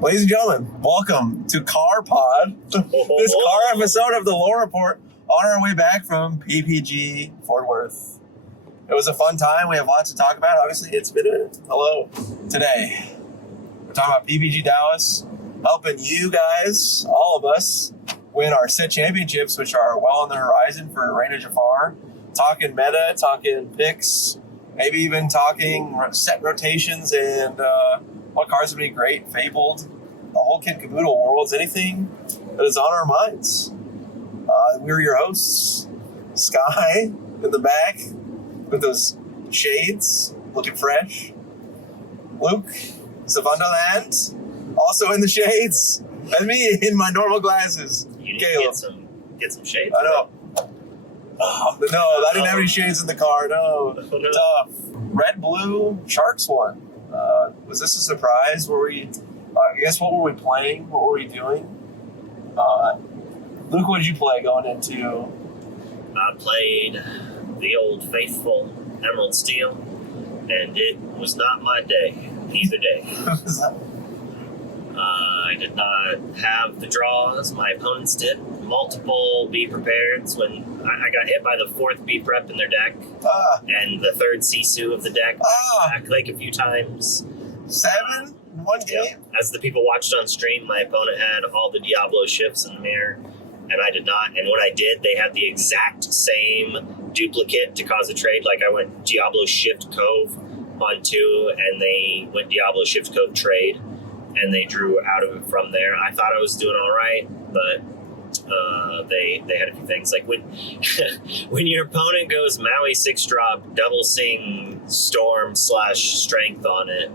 Ladies and gentlemen, welcome to Car Pod, this car episode of the Lore Report on our way back from PPG Fort Worth. It was a fun time. We have lots to talk about. Obviously, it's been a hello. Today, we're talking about PPG Dallas, helping you guys, all of us, win our set championships, which are well on the horizon for Reign Jafar. Talking meta, talking picks, maybe even talking set rotations and what cars would be great, fabled, the whole kit caboodle worlds, anything that is on our minds. We're your hosts, Sky in the back with those shades, looking fresh. Luke, Savando Land, also in the shades, and me in my normal glasses. You need Caleb. to get some shades. I know. Oh, no, I didn't have any shades in the car. No, tough. Red, blue, Sharks won. Was this a surprise? I guess what were we playing? What were we doing? Luke, what did you play going into? I played the old faithful Emerald Steel, and it was not my day, either day. I did not have the draws. My opponents did. Multiple be prepareds when I got hit by the fourth B prep in their deck and the third Sisu of the deck. Back like a few times. 7 in one game? Yep. As the people watched on stream, my opponent had all the Diablo shifts in the mirror, and I did not. And when I did, they had the exact same duplicate to cause a trade. Like I went Diablo Shift Cove on 2, and they went Diablo Shift Cove trade, and they drew out of it from there. I thought I was doing all right, but they had a few things. Like when your opponent goes Maui 6-drop, double sing Storm / Strength on it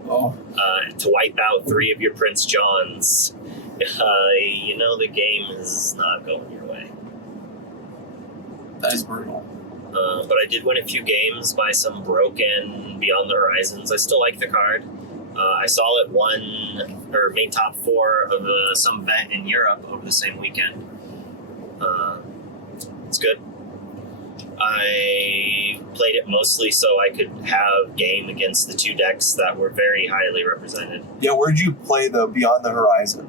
to wipe out 3 of your Prince Johns, you know the game is not going your way. That is brutal. But I did win a few games by some broken Beyond the Horizons. I still like the card. I saw it made top 4 of some event in Europe over the same weekend. It's good. I played it mostly so I could have game against the 2 decks that were very highly represented. Yeah, where'd you play the Beyond the Horizon?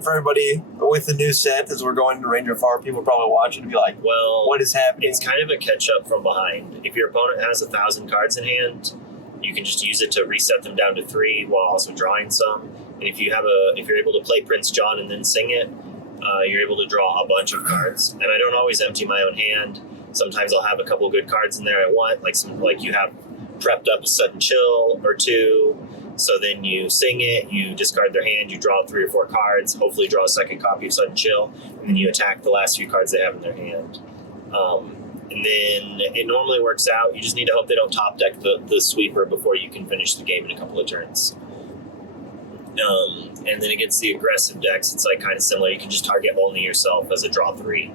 For everybody with the new set, as we're going to Reign Jafar, people probably watching and be like, well, what is happening? It's kind of a catch up from behind. If your opponent has 1,000 cards in hand, you can just use it to reset them down to 3 while also drawing some. And if you're able to play Prince John and then sing it, you're able to draw a bunch of cards. And I don't always empty my own hand. Sometimes I'll have a couple of good cards in there I want, like you have prepped up a Sudden Chill or 2. So then you sing it, you discard their hand, you draw 3 or 4 cards, hopefully draw a second copy of Sudden Chill, and then you attack the last few cards they have in their hand. And then it normally works out. You just need to hope they don't top deck the sweeper before you can finish the game in a couple of turns. And then against the aggressive decks, it's like kind of similar. You can just target only yourself as a draw 3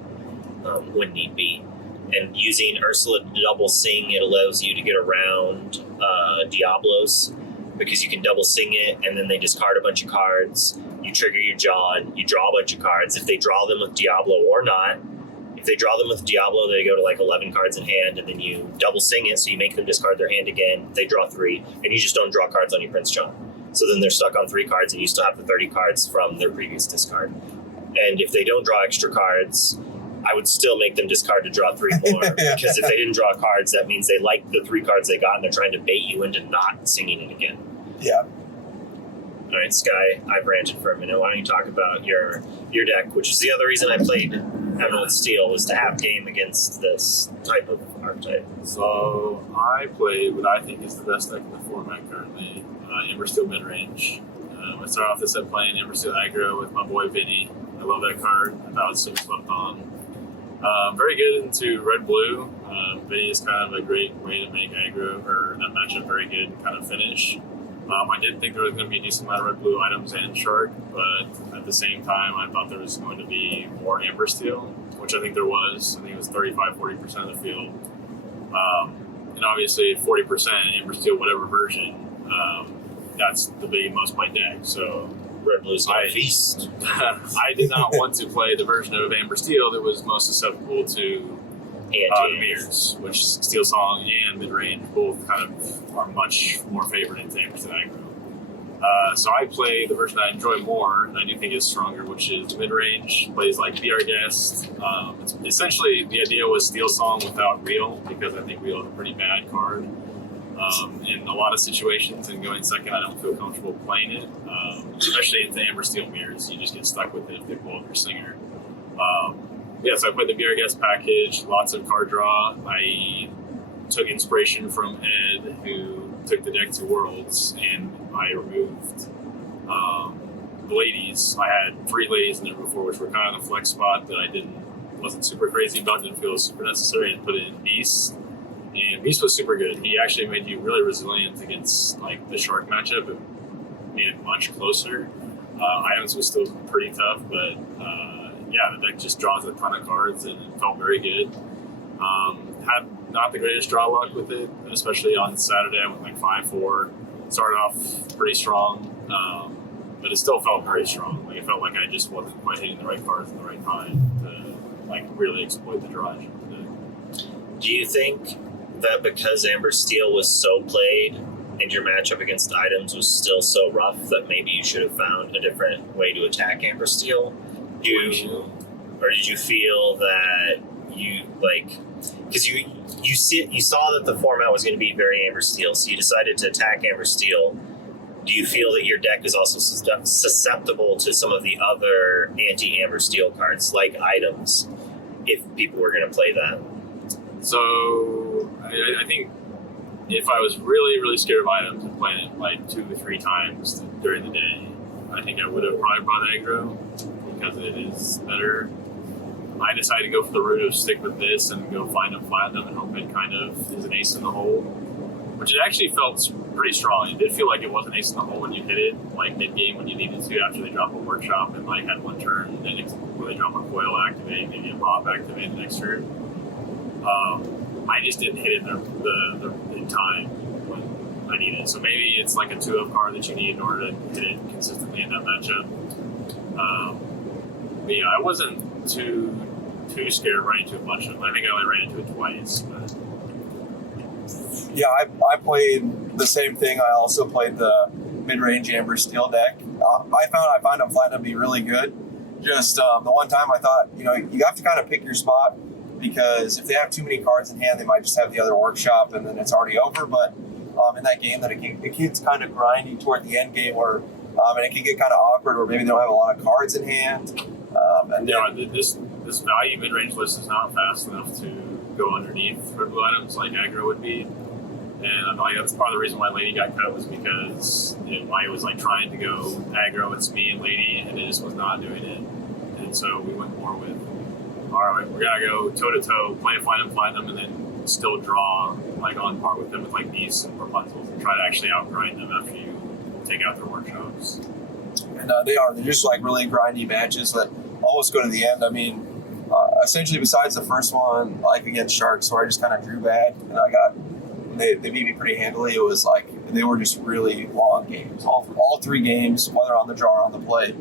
when need be. And using Ursula to double sing, it allows you to get around Diablos because you can double sing it and then they discard a bunch of cards. You trigger your John, you draw a bunch of cards. If they draw them with Diablo or not, if they draw them with Diablo, they go to like 11 cards in hand, and then you double sing it, so you make them discard their hand again. They draw 3, and you just don't draw cards on your Prince John. So then they're stuck on 3 cards, and you still have the 30 cards from their previous discard. And if they don't draw extra cards, I would still make them discard to draw 3 more. Because if they didn't draw cards, that means they like the 3 cards they got, and they're trying to bait you into not singing it again. Yeah. All right, Sky, I've ranted for a minute. Why don't you talk about your deck, which is the other reason I played Emerald Steel, was to have game against this type of archetype. So I play what I think is the best deck in the format currently, Ember Steel Midrange. I started off this set playing Ember Steel Aggro with my boy Vinny. I love that card. I thought it was so slept on. Very good into red-blue. Vinny is kind of a great way to make aggro, or that matchup very good kind of finish. I did think there was going to be a decent amount of red-blue items and Shark, but at the same time, I thought there was going to be more Amber Steel, which I think there was. I think it was 35-40% of the field. And obviously, 40% Amber Steel, whatever version, that's the most played deck. So Red Blue's not a feast. I did not want to play the version of Amber Steel that was most susceptible to mirrors, which Steel Song and Midrange both kind of are much more favored into Amber Steel Aggro. So I play the version I enjoy more, and I do think is stronger, which is the mid-range. Plays like Be Our Guest. It's essentially, the idea was Steel Song without Real, because I think Real is a pretty bad card. In a lot of situations, and going second, I don't feel comfortable playing it. Especially in the Amber Steel mirrors, you just get stuck with it if they pull up your Singer. So I played the Be Our Guest package, lots of card draw. I took inspiration from Ed, who took the deck to Worlds, and I removed the ladies. I had 3 ladies in there before, which were kind of the flex spot that I wasn't super crazy about, didn't feel super necessary, and put it in Beast. And Beast was super good. He actually made you really resilient against like the Shark matchup. It made it much closer. Items was still pretty tough, but the deck just draws a ton of cards, and it felt very good. Had not the greatest draw luck with it, especially on Saturday. I went like 5-4. Started off pretty strong, but it still felt very strong. Like, it felt like I just wasn't quite hitting the right cards at the right time to like really exploit the draw engine of the deck. Do you think that because Amber Steel was so played and your matchup against items was still so rough that maybe you should have found a different way to attack Amber Steel? Or did you feel that you like, because you saw that the format was going to be very Amber Steel, so you decided to attack Amber Steel. Do you feel that your deck is also susceptible to some of the other anti-Amber Steel cards, like items, if people were going to play that? So I think if I was really, really scared of items and playing it like 2 or 3 times during the day, I think I would have probably brought aggro, because it is better. I decided to go for the route of stick with this and go find a platinum and hope it kind of is an ace in the hole, which it actually felt pretty strong. It did feel like it was an ace in the hole when you hit it, like mid-game when you needed to, after they drop a workshop and like had one turn, and then where they drop a foil activate, maybe a pop activate the next turn. I just didn't hit it in time when I needed it. So maybe it's like a 2-of card that you need in order to hit it consistently in that matchup. But yeah, I wasn't too scared of running into a bunch of them. I think I only ran into it twice. But Yeah, I played the same thing. I also played the mid-range Amber Steel deck. I found them flat to be really good. Just the one time I thought, you have to kind of pick your spot, because if they have too many cards in hand, they might just have the other workshop and then it's already over. But in that game, it gets kind of grindy toward the end game, where and it can get kind of awkward, where maybe they don't have a lot of cards in hand. This value mid-range list is not fast enough to go underneath red blue items like aggro would be. And that's part of the reason why Lady got cut, was because I was like trying to go aggro with me and Lady, and it just was not doing it. And so we went more with, all right, we're gonna go toe to toe, play a platinum, and then still draw like on par with them with like Beasts and Rapunzels, and try to actually outgrind them after you take out their workshops. And they're just like really grindy matches that almost go to the end. I mean, essentially, besides the first one, like against Sharks, where I just kind of drew bad and they beat me pretty handily, it was like they were just really long games. All 3 games, whether on the draw or on the play,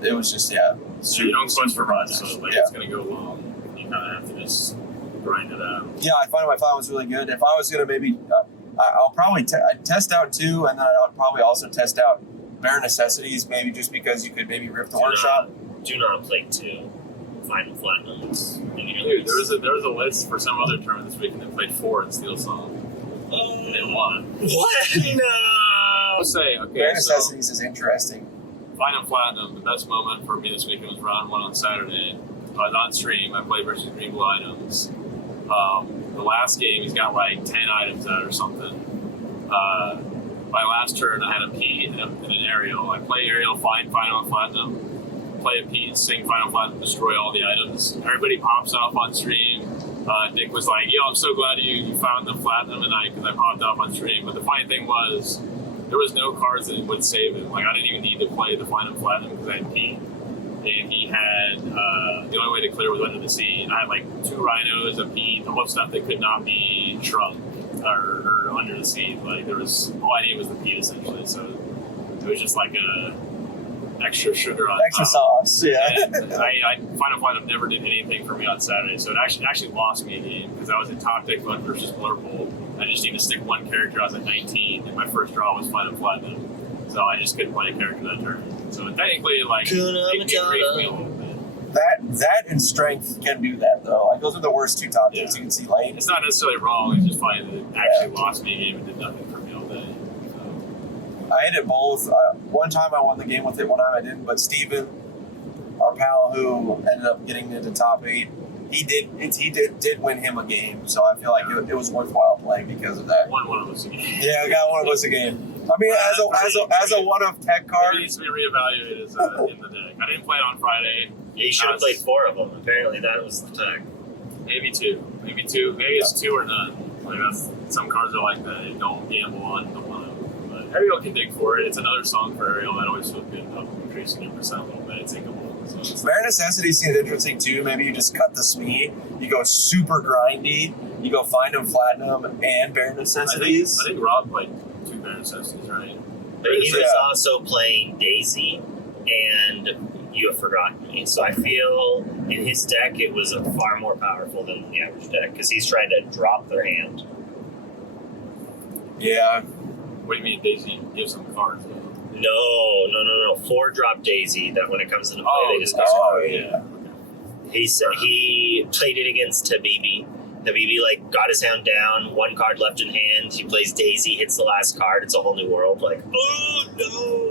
it was just So you don't clutch for runs, so it's going to go long. You kind of have to just grind it out. Yeah, I find my flat was really good. If I was going to maybe, I'll probably I'd test out 2, and then I'll probably also test out Bare Necessities, maybe just because you could maybe rip the workshop. Do not play 2 Final Platinums. Dude, there was a list for some other tournament this weekend that played 4 in Steel Song. And then won. What? No! I'll say, okay, Bare Necessities is interesting. Final Platinum, the best moment for me this weekend was round 1 on Saturday. I was on stream, I played versus Green Blue items. The last game, he's got like 10 items out or something. My last turn, I had a P and an Aerial. I play Aerial, find Final Platinum. Play a P, sing Final Platinum, destroy all the items. Everybody pops off on stream. Nick was like, yo, I'm so glad you found the Platinum, because I popped off on stream. But the funny thing was, there was no cards that would save him. Like, I didn't even need to play the Final Platinum because I had P. And he had, the only way to clear was under the sea. And I had like 2 rhinos, a P, the whole stuff that could not be shrunk or under the sea. Like, all I needed was the P essentially. So it was just like a extra sugar on extra sauce, yeah. And I Final Platinum never did anything for me on Saturday, so it actually lost me a game, because I was in top deck mode versus Blurpool. I just need to stick 1 character. I was at 19, and my first draw was Final Platinum. So I just couldn't play a character that turn. So technically, like, Hakuna it griefed me a Matata. little bit. That and strength can do that though. Like those are the worst two top decks Yeah. you can see late. It's not necessarily wrong. It's just funny that it actually lost me a game and did nothing for me all day. So. I hit it both. One time I won the game with it, one time I didn't. But Steven, our pal who ended up getting into top 8, he did win him a game. So I feel like it was worthwhile playing because of that. One of us again. Yeah, I got one of us a game. I mean, as a one of tech card. It needs to be reevaluated as in the deck. I didn't play it on Friday. You should have played 4 of them. Apparently, that was the tech. Maybe two. Maybe it's 2 or none. Like that's some cards are like that. You don't gamble on the one. But Ariel can dig for it. It's another song for Ariel that always feels good about increasing your percent a little bit. It's inkable. So it's Bare Necessity seems interesting too. Maybe you just cut the Smee. You go super grindy. You go find them Platinum and Bare Necessities. I think Rob played 2 Bare Necessities, right? But he was Yeah. also playing Daisy, and You Have Forgotten Me. So I feel in his deck it was far more powerful than the average deck because he's trying to drop their hand. Yeah. What do you mean Daisy gives them cards? Though? No. 4 drop Daisy. That when it comes into play, they just yeah. He said he played it against Habibi. Habibi like got his hound down, 1 card left in hand. He plays Daisy, hits the last card. It's a whole new world. Like, oh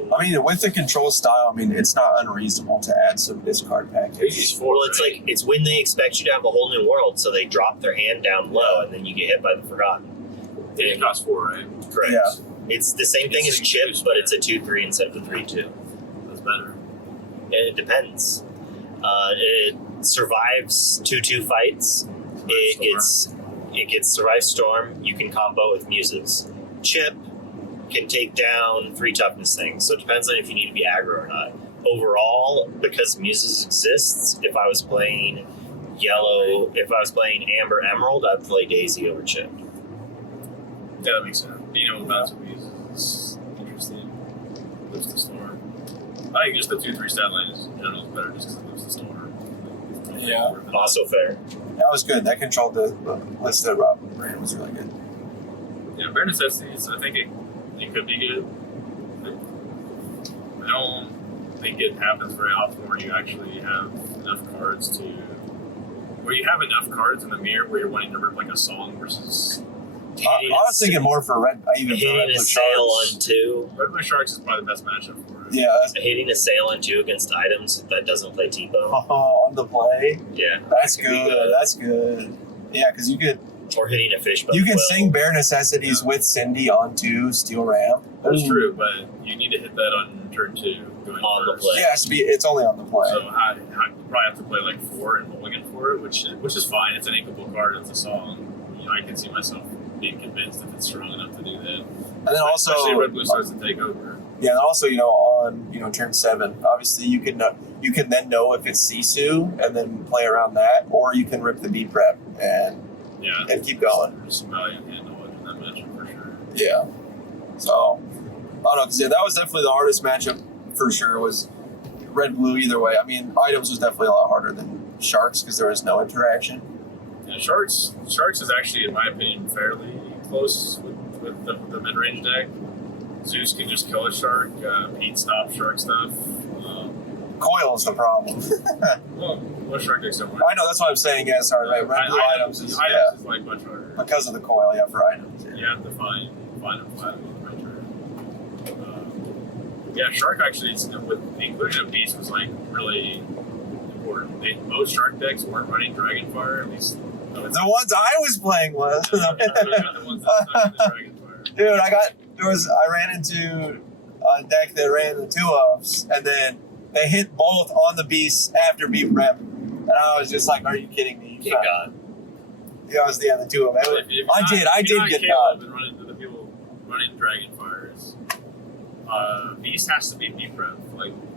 no! I mean, with the control style, I mean, it's not unreasonable to add some discard package. Daisy's 4. Well, it's right? like it's when they expect you to have a whole new world, so they drop their hand down low, and then you get hit by the Forgotten. It costs 4, right? Correct. Yeah. It's the same thing as chips, but it's a 2/3 instead of a 3/2. That's better. And it depends. It survives 2/2 fights. It gets Survive Storm. You can combo with Muses. Chip can take down 3 toughness things, so it depends on if you need to be aggro or not. Overall, because Muses exists, if I was playing Amber Emerald, I'd play Daisy over Chip. Yeah, that makes sense. Being able to bounce with these is interesting. Lives the store. I think just the 2/3 stat line is in general is better just because it lives the store. Yeah. Also fair. That was good. That controlled the list that Rob ran was really good. Yeah, Bare Necessities, I think it could be good. I don't think it happens very often where you actually have enough cards to. Where you have enough cards in the mirror where you're wanting to rip like a song versus. I was thinking more for Red Blue Hitting a sail Sharks. on 2. Red Blue Sharks is probably the best matchup for it. Yeah, that's, Hitting a sail on 2 against items that doesn't play T-Bone. on the play. Yeah. That's That could be good. That's good. Yeah, because you could Or hitting a fish. you can sing Bare Necessities with Cindy on 2 Steel Ramp. That's Ooh. true, but you need to hit that on turn 2 going On the first. play. Yeah, it's only on the play. So you probably have to play like 4 and mulligan for it, which is fine. It's an inkable card. It's a song. You know, I can see myself being convinced if it's strong enough to do that. And then also, Especially Red Blue starts to take over. yeah, and also on turn 7, obviously you can then know if it's Sisu and then play around that, or you can rip the B prep and Yeah, keep going. there's some value in hand knowledge in that matchup for sure. Yeah. So I don't know, because that was definitely the hardest matchup for sure. Was Red Blue either way. I mean, items was definitely a lot harder than Sharks because there was no interaction. Yeah, Sharks is actually, in my opinion, fairly close with the mid range deck. Zeus can just kill a shark. Pete stops shark stuff. Coil is the problem. Well, what shark decks don't I know, that's what I'm saying. Yeah, sorry. Right? Red Blue items is is like much harder. because of the coil. Yeah, for items. You have to find them flat on the right turn. Yeah, shark actually, with the inclusion of beast was like really important. Most shark decks weren't running Dragonfire, at least. The ones I was playing was. Those are the ones that stuck in the Dragonfire. Dude, I ran into a deck that ran the 2-ofs, and then they hit both on the beast after beat prep. And I was just like, are you kidding me? Get God. Yeah, it was the 2 of them. I did get caught. And run into the people running Dragonfires. Beast has to be beat prep.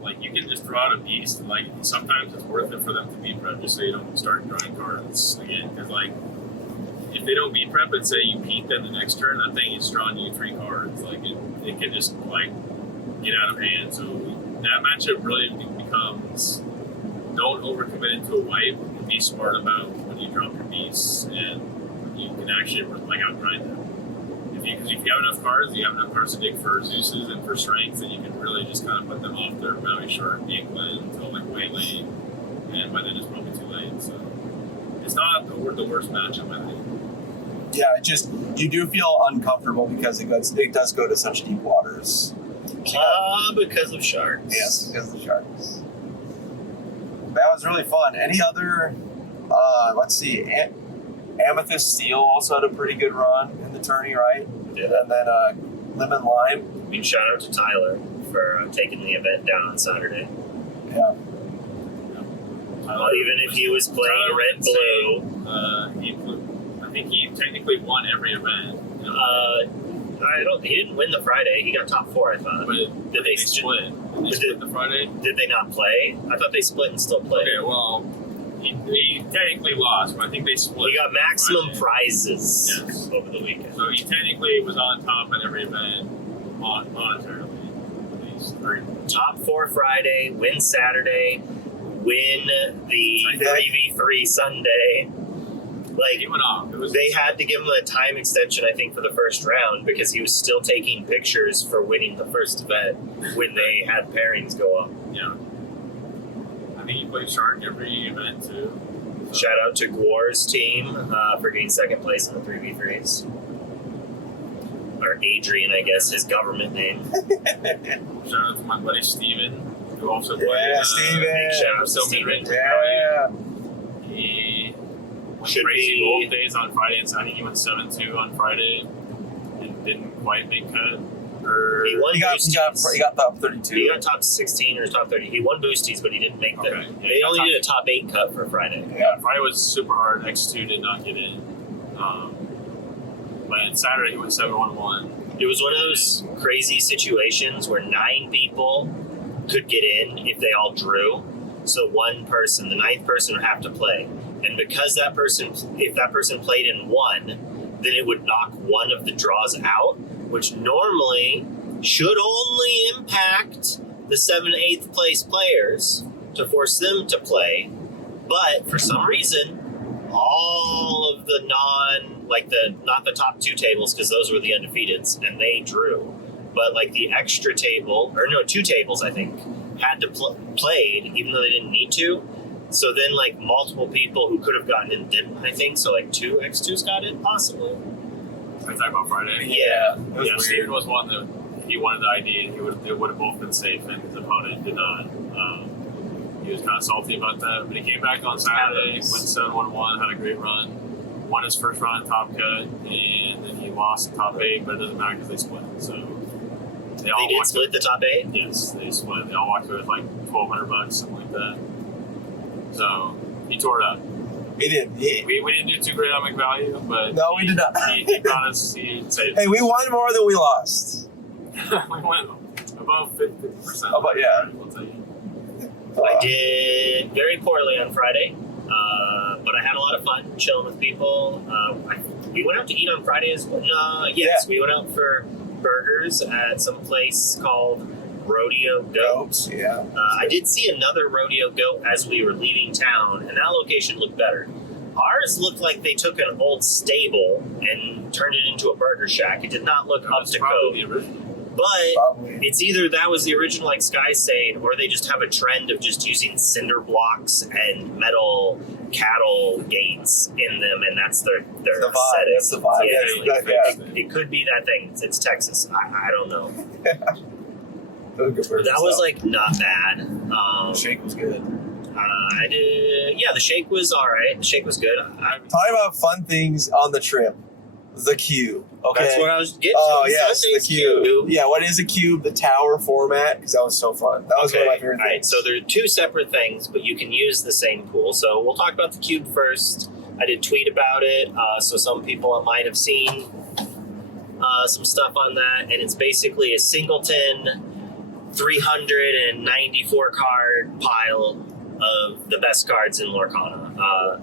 Like you can just draw out a beast, and like sometimes it's worth it for them to beat prep just so you don't start drawing cards again. Because like if they don't beat prep and say you peek them the next turn, that thing is drawing you 3 cards. Like it can just like get out of hand. So that matchup really becomes don't overcommit into a wipe. Be smart about when you drop your beasts, and you can actually like outgrind them. If Because if you have enough cards, you have enough cards to dig for Zeus's and for strength, and you can really just kind of put them off their Maui Shark England until like way late, and by then it's probably too late. So it's not the worst matchup, I think. Yeah, it just you do feel uncomfortable because it does go to such deep waters. Because of sharks. Yes, because of the sharks. That was really fun. Any other? Let's see. Amethyst Steel also had a pretty good run in the tourney, right? Yeah. And then Lemon Lime. I mean, shout out to Tyler for taking the event down on Saturday. Yeah. Even if he was playing red blue. I think he technically won every event. He didn't win the Friday. He got top 4, I thought. But Did they split? Did they split the Friday? Did they not play? I thought they split and still played. Okay, well, he technically lost, but I think they split. He got maximum Friday. prizes Yes. over the weekend. So he technically was on top at every event monetarily, at least. Top 4 Friday, win Saturday, win the 3v3 Sunday. Like, He went off. they had to give him a time extension, I think, for the first round because he was still taking pictures for winning the first event when they had pairings go up. Yeah. I think he played Shark every event too. So. Shout out to Gwar's team for getting second place in the 3v3s. Or Adrian, I guess, his government name. Shout out to my buddy Steven, who also played. Yeah, Steven. Big shout out to So Steven. Yeah. He went Should crazy be- gold days on Friday, and so I think he went 7-2 on Friday. And didn't quite make cut. Or He won He got top 32. He got top 16 or top 30. He won boosties, but he didn't make them. Okay. Yeah, They he got only top- did a top 8 cut for Friday. Yeah, Friday was super hard. X2 did not get in. But Saturday he went 7-1-1. It was one of those crazy situations where 9 people could get in if they all drew. So one person, the 9th person, would have to play. And because that person, if that person played in 1, then it would knock one of the draws out, which normally should only impact the 7th, 8th place players to force them to play. But for some reason, all of the not the top 2 tables, because those were the undefeateds, and they drew. But like the extra table, or no, 2 tables, I think, had to played, even though they didn't need to. So then like multiple people who could have gotten in didn't, I think. So like 2 X2s got in, possibly. Are you talking about Friday? Yeah. It was Yeah, weird. Steven was one that he wanted the ID, and it would have both been safe, and his opponent did not. He was kind of salty about that, but he came back on Saturday, went 7-1-1, had a great run, won his first round top cut, and then he lost the top 8, but it doesn't matter because they split. So They did split the top 8? Yes, they split. They all walked away with like $1,200, something like that. So he tore it up. He did. We didn't do too great on McValue, but No, we did not. He brought us. He saved. Hey, we won more than we lost. we went above 50%. Oh, but yeah. I'll tell you. I did very poorly on Friday, but I had a lot of fun chilling with people. We went out to eat on Friday as well. We went out for burgers at some place called Rodeo Goat. Yeah. I did see another Rodeo Goat as we were leaving town, and that location looked better. Ours looked like they took an old stable and turned it into a burger shack. It did not look up That's to probably code. the original. Probably. But it's either that was the original, like Sky's saying, or they just have a trend of just using cinder blocks and metal cattle gates in them, and that's their the vibe. aesthetic. That's the vibe. Yeah, Yeah. It could be that thing. It's Texas. I don't know. Good But that was like not bad. Shake was good. I did. Yeah, the shake was all right. The shake was good. Talking about fun things on the trip. The cube. Okay. That's what I was getting. Oh to. yes, the Sunday's cube. Yeah, what is a cube? The tower format, because that was so fun. That was one of my favorite All right, things. so they're 2 separate things, but you can use the same pool. So we'll talk about the cube first. I did tweet about it, so some people might have seen some stuff on that, and it's basically a singleton 394 card pile of the best cards in Lorcana.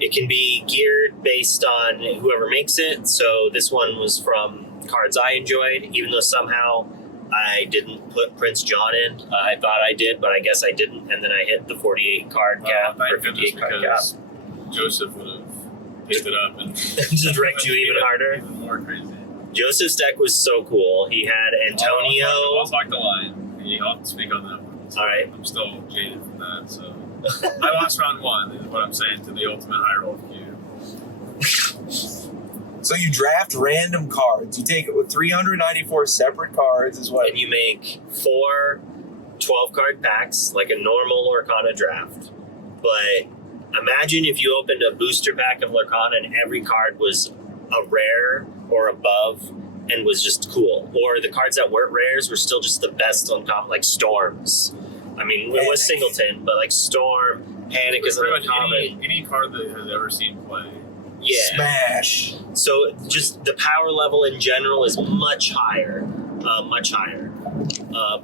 It can be geared based on whoever makes it. So this one was from cards I enjoyed, even though somehow I didn't put Prince John in. I thought I did, but I guess I didn't. And then I hit the 48 card cap or 58 card cap. Because Joseph would have picked it up and Just wrecked you even harder. Even more crazy. Joseph's deck was so cool. He had Antonio. I'll talk the line. I'll speak on that one. All right. I'm still jaded from that, so. I lost round 1, is what I'm saying, to the ultimate high roll cube. So you draft random cards. You take 394 separate cards is what. And you make 4 12-card packs, like a normal Lorcana draft. But imagine if you opened a booster pack of Lorcana and every card was a rare or above and was just cool. Or the cards that weren't rares were still just the best on top, like Storms. I mean, it was Singleton, but like Storm, Panic is uncommon. Any card that has ever seen play. Yeah. Smash. So just the power level in general is much higher, much higher.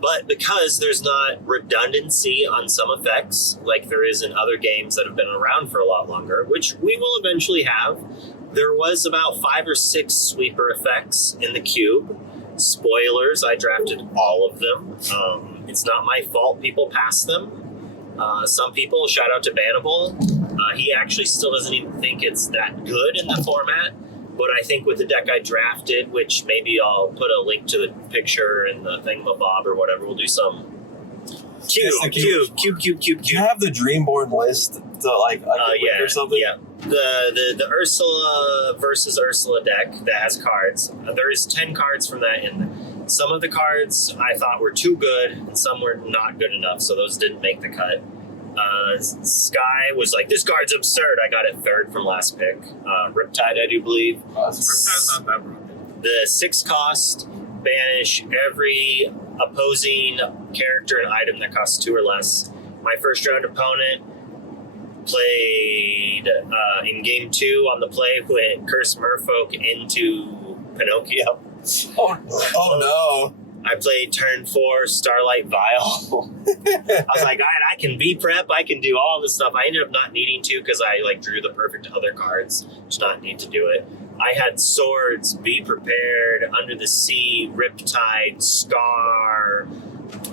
But because there's not redundancy on some effects, like there is in other games that have been around for a lot longer, which we will eventually have, there was about 5 or 6 sweeper effects in the cube. Spoilers, I drafted all of them. It's not my fault people passed them. Some people, shout out to Bannable, he actually still doesn't even think it's that good in the format. But I think with the deck I drafted, which maybe I'll put a link to the picture and the thingamabob or whatever, we'll do some cube. Do you have the Dreamborn list to like yeah, or something? Yeah. The Ursula versus Ursula deck that has cards. There is 10 cards from that in there. Some of the cards I thought were too good, and some were not good enough, so those didn't make the cut. Sky was like, this card's absurd. I got it 3rd from last pick. Riptide, I do believe. Riptide's not that broken. The 6 cost, banish every opposing character and item that costs 2 or less. My first round opponent played in game 2 on the play went Curse Merfolk into Pinocchio. Oh no. I played turn 4 Starlight Vial. I was like, all right, I can B-prep, I can do all this stuff. I ended up not needing to because I like drew the perfect other cards. Just not need to do it. I had Swords, Be Prepared, Under the Sea, Riptide, Scar.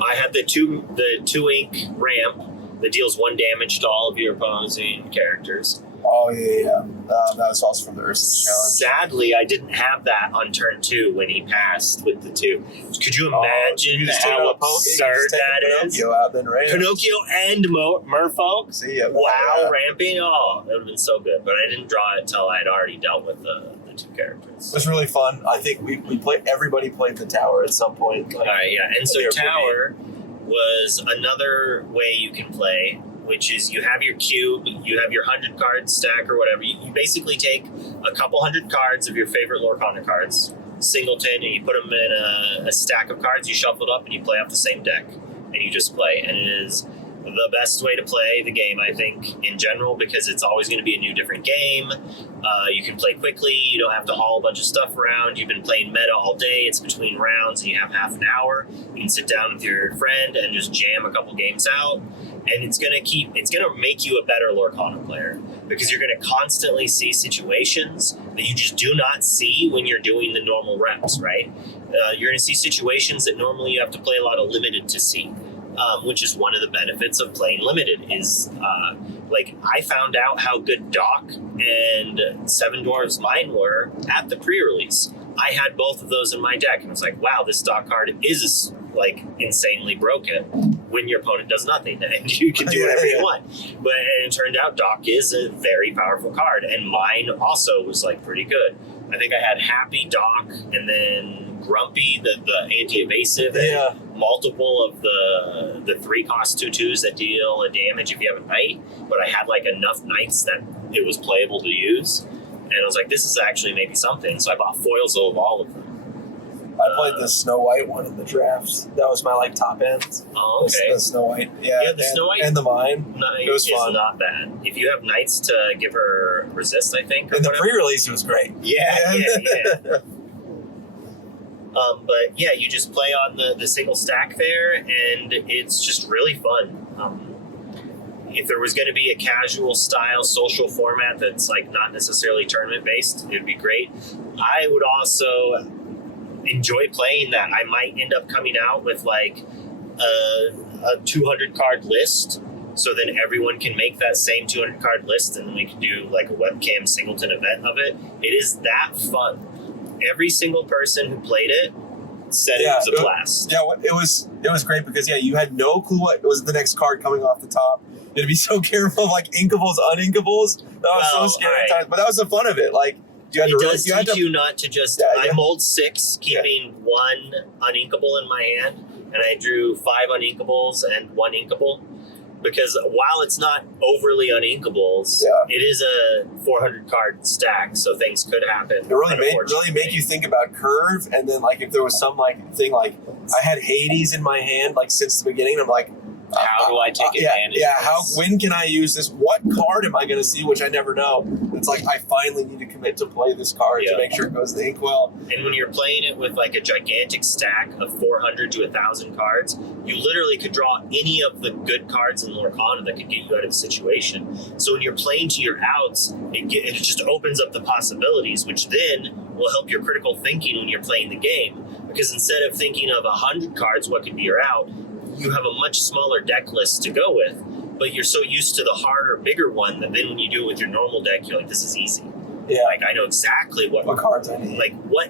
I had the two ink ramp that deals 1 damage to all of your opposing characters. Oh yeah. That was also from the Ursus challenge. Sadly, I didn't have that on turn 2 when he passed with the 2. Could you imagine how absurd that is? Pinocchio out, then ramp. Pinocchio and Merfolk? See ya. Wow, ramping. Oh, that would have been so good. But I didn't draw it until I had already dealt with the 2 characters. It was really fun. I think we played. Everybody played the tower at some point. All right, yeah. And so Tower was another way you can play, which is you have your cube, you have your 100 card stack or whatever. You basically take a couple 100 cards of your favorite Lorcana cards, Singleton, and you put them in a stack of cards, you shuffle it up, and you play off the same deck, and you just play. And it is the best way to play the game, I think, in general, because it's always going to be a new, different game. You can play quickly. You don't have to haul a bunch of stuff around. You've been playing meta all day. It's between rounds, and you have half an hour. You can sit down with your friend and just jam a couple games out. And it's gonna make you a better Lorcana player because you're gonna constantly see situations that you just do not see when you're doing the normal reps, right? You're gonna see situations that normally you have to play a lot of limited to see, which is one of the benefits of playing limited. Is like I found out how good Doc and Seven Dwarves Mine were at the pre-release. I had both of those in my deck, and I was like, wow, this Doc card is like insanely broken when your opponent does nothing, and you can do whatever you want. But it turned out Doc is a very powerful card, and mine also was like pretty good. I think I had Happy, Doc, and then Grumpy, the anti-evasive, and multiple of the 3-cost 2/2s that deal a damage if you have a knight. But I had like enough knights that it was playable to use, and I was like, this is actually maybe something. So I bought foils of all of them. I played the Snow White one in the drafts. That was my like top end. Oh, okay. The Snow White, yeah, the Snow White and the Mine. It was fun. Not bad. If you have knights to give her resist, I think. In the pre-release, it was great. Yeah. But yeah, you just play on the single stack there, and it's just really fun. If there was going to be a casual style social format that's like not necessarily tournament based, it'd be great. I would also enjoy playing that. I might end up coming out with like a 200 card list, so then everyone can make that same 200 card list, and we can do like a webcam singleton event of it. It is that fun. every single person who played it said it was a blast. Yeah, it was great because you had no clue what was the next card coming off the top. You had to be so careful of like inkables, uninkables. That was so scary at times, but that was the fun of it. Like it does teach you not to just. I mulled 6, keeping 1 uninkable in my hand, and I drew 5 uninkables and 1 inkable. Because while it's not overly uninkables, it is a 400 card stack, so things could happen. It really make you think about curve, and then like if there was some like thing like I had Hades in my hand like since the beginning, I'm like, how do I take advantage? When can I use this? What card am I going to see? Which I never know. It's like I finally need to commit to play this card to make sure it goes to the inkwell. And when you're playing it with like a gigantic stack of 400 to 1,000 cards, you literally could draw any of the good cards in Lorcana that could get you out of the situation. So when you're playing to your outs, it just opens up the possibilities, which then will help your critical thinking when you're playing the game. Because instead of thinking of 100 cards, what could be your out, you have a much smaller deck list to go with, but you're so used to the harder, bigger one that then when you do it with your normal deck, you're like, this is easy. Yeah. Like, I know exactly what cards I need. Like, what...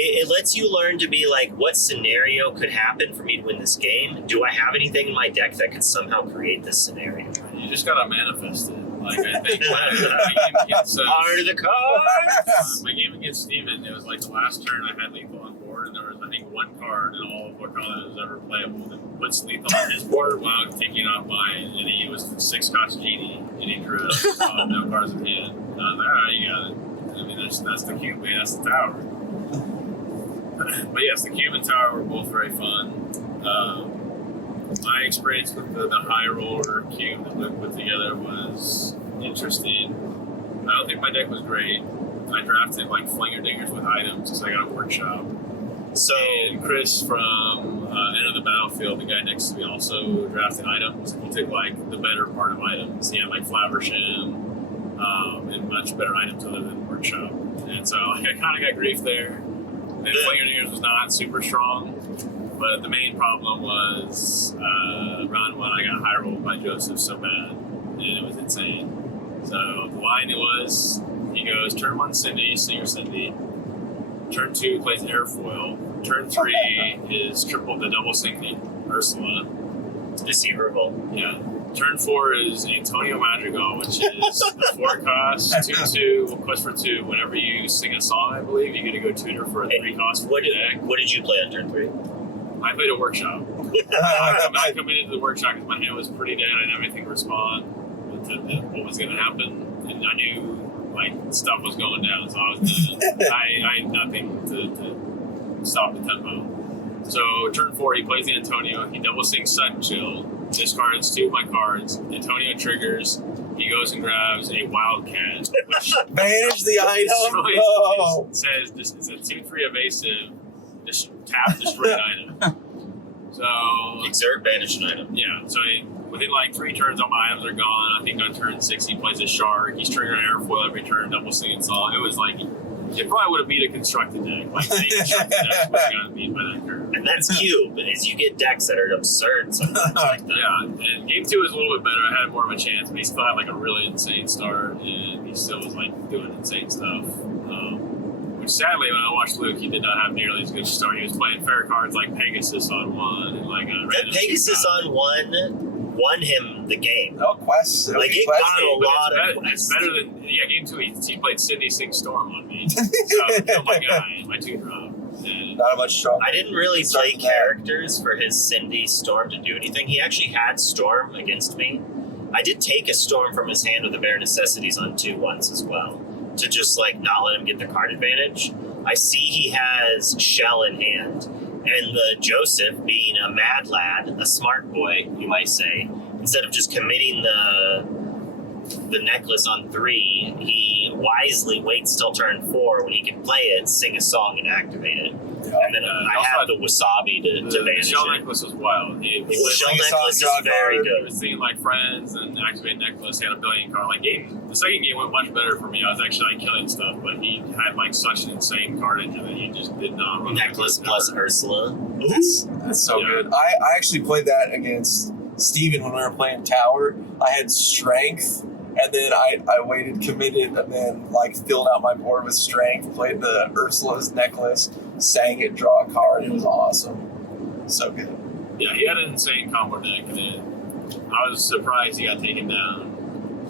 It lets you learn to be like, what scenario could happen for me to win this game? Do I have anything in my deck that could somehow create this scenario? You just gotta manifest it. Like, I think my game against... Are the cards? My game against Steven, it was like the last turn I had lethal on board, and there was, I think, 1 card in all of Lorcana that was ever playable that puts lethal on his board while I was taking off mine, and he was 6 cost genie, and he drew no cards in hand. And I was like, alright, you got it. I mean, that's the cube, man, that's the tower. But yes, the cube and tower were both very fun. My experience with the high roller cube that we put together was interesting. I don't think my deck was great. I drafted like flinger dingers with items, so I got a workshop. So and Chris from Enter the Battlefield, the guy next to me, also drafted items. He took like the better part of items. He had like Flaversham and much better items other than workshop. And so like, I kind of got grief there. And flinger dingers was not super strong. But the main problem was round 1, I got high rolled by Joseph so bad, and it was insane. So the line was, he goes, turn 1 Cindy, Singer Cindy. Turn 2 plays Airfoil. Turn 3 is the double Cindy, Ursula. Deceivable. Yeah. Turn 4 is Antonio Madrigal, which is the 4 cost, 2/2, quest for 2. Whenever you sing a song, I believe, you get to go tutor for a 3 cost for your deck. What did you play on turn 3? I played a workshop. I committed to the workshop because my hand was pretty dead. I didn't have anything to respond to what was going to happen. And I knew like stuff was going down, so I was I had nothing to stop the tempo. So turn 4, he plays the Antonio. He double sings Sudden Chill, discards 2 of my cards. Antonio triggers. He goes and grabs a Wildcat, which manage the item. Says this is a 2/3 evasive. Just tap, destroy an item. So exert, banish an item. Yeah. So within like 3 turns, all my items are gone. I think on turn 6, he plays a shark. He's triggering Airfoil every turn, double singing song. It was like it probably would have beat a constructed deck. Like the constructed deck would have gotten beat by that curve. And that's cube, is you get decks that are absurd sometimes like that. Yeah. And game 2 was a little bit better. I had more of a chance, but he still had like a really insane start, and he still was like doing insane stuff. Sadly, when I watched Luke, he did not have nearly as good a start. He was playing fair cards like Pegasus on 1 and like that Pegasus on 1 won him the game. No quests. Like it got a lot of quests. It's better than game 2. He played Sydney Sing Storm on me, so oh my god, my 2 drop. Not much trouble. I didn't really play characters for his Cindy Storm to do anything. He actually had Storm against me. I did take a Storm from his hand with the Bare Necessities on 2 once as well, to just like not let him get the card advantage. I see he has Shell in hand, and the Joseph, being a mad lad, a smart boy, you might say, instead of just committing the necklace on 3, he wisely waits till turn 4 when he can play it, sing a song, and activate it. And then I have the wasabi to banish the shell it. necklace was wild. The shell necklace is very good. He was singing like Friends and activate necklace. He had a billion card. Like the second game went much better for me. I was actually like killing stuff, but he had like such an insane card engine that he just did not run. Necklace plus Ursula. That's so good. I actually played that against Steven when we were playing Tower. I had strength And then I waited, committed, and then like filled out my board with strength, played the Ursula's necklace, sang it, draw a card. It was awesome. So good. Yeah, he had an insane combo deck, and I was surprised he got taken down.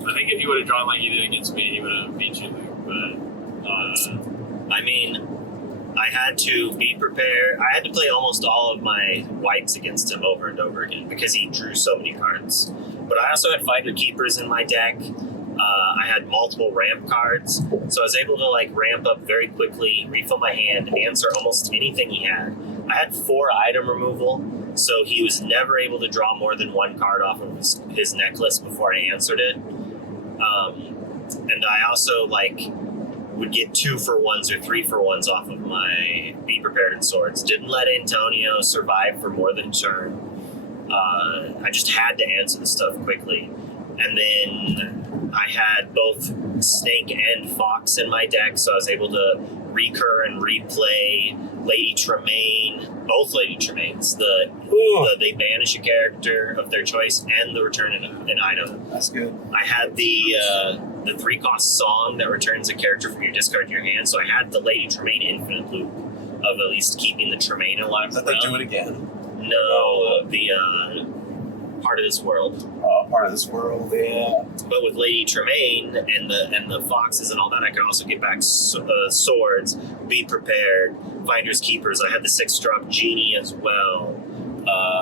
I think if he would have drawn like he did against me, he would have beat you, Luke. But I mean, I had to be prepared. I had to play almost all of my wipes against him over and over again because he drew so many cards. But I also had Fighter Keepers in my deck. I had multiple ramp cards, so I was able to like ramp up very quickly, refill my hand, answer almost anything he had. I had 4 item removal, so he was never able to draw more than 1 card off of his necklace before I answered it. And I also like would get 2-for-1s or 3-for-1s off of my Be Prepared and Swords. Didn't let Antonio survive for more than a turn. I just had to answer the stuff quickly. And then I had both Snake and Fox in my deck, so I was able to recur and replay Lady Tremaine, both Lady Tremaines. They banish a character of their choice and the return an item. That's good. I had the 3-cost song that returns a character from your discard to your hand, so I had the Lady Tremaine infinite loop of at least keeping the Tremaine alive. Did they do it again? No, the Part of This World. Part of This World, yeah. But with Lady Tremaine and the foxes and all that, I could also get back swords, Be Prepared, Finders Keepers. I had the 6-drop Genie as well.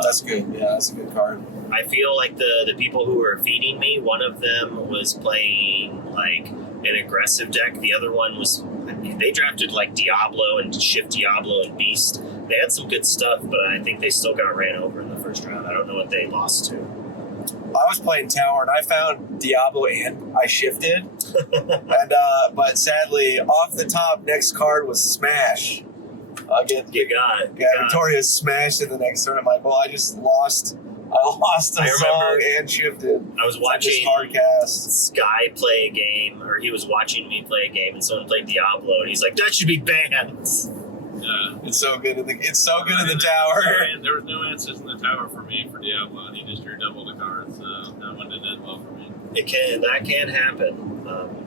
That's good. Yeah, that's a good card. I feel like the people who were feeding me, one of them was playing like an aggressive deck. The other one was, they drafted like Diablo and Shift Diablo and Beast. They had some good stuff, but I think they still got ran over in the first round. I don't know what they lost to. I was playing Tower and I found Diablo and I shifted. And but sadly, off the top, next card was Smash. You got it. Victoria smashed in the next turn. I'm like, well, I lost a song and shifted. I was watching Sky play a game, or he was watching me play a game, and someone played Diablo, and he's like, "That should be banned." Yeah, it's so good in the tower. There was no answers in the tower for me for Diablo, and he just drew double the cards. So that one didn't end well for me. That can happen.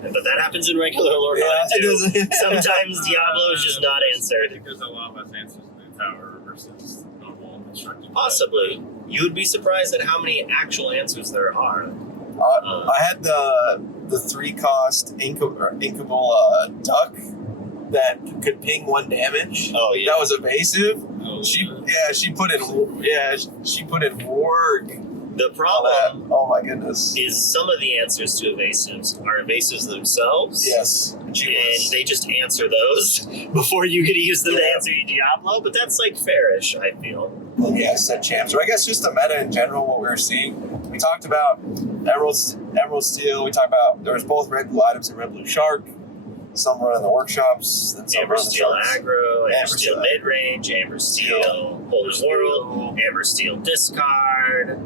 But that happens in regular Lorcana too. Sometimes Diablo is just not answered. I think there's a lot less answers in the tower versus normal constructed. Possibly. You would be surprised at how many actual answers there are. I had the 3-cost inkable duck that could ping 1 damage. Oh yeah, that was evasive. Oh, She put in work. The problem, oh my goodness, is some of the answers to evasives are evasives themselves. Yes, and they just answer those before you get to use them to answer your Diablo. But that's like fairish, I feel. Well, yeah, set champs, or I guess just the meta in general. What we were seeing, we talked about Emerald Steel. We talked about there was both red blue items and red blue shark. Some run in the workshops. Amber Steel aggro, Amber Steel mid range, Amber Steel Holy World, Amber Steel discard.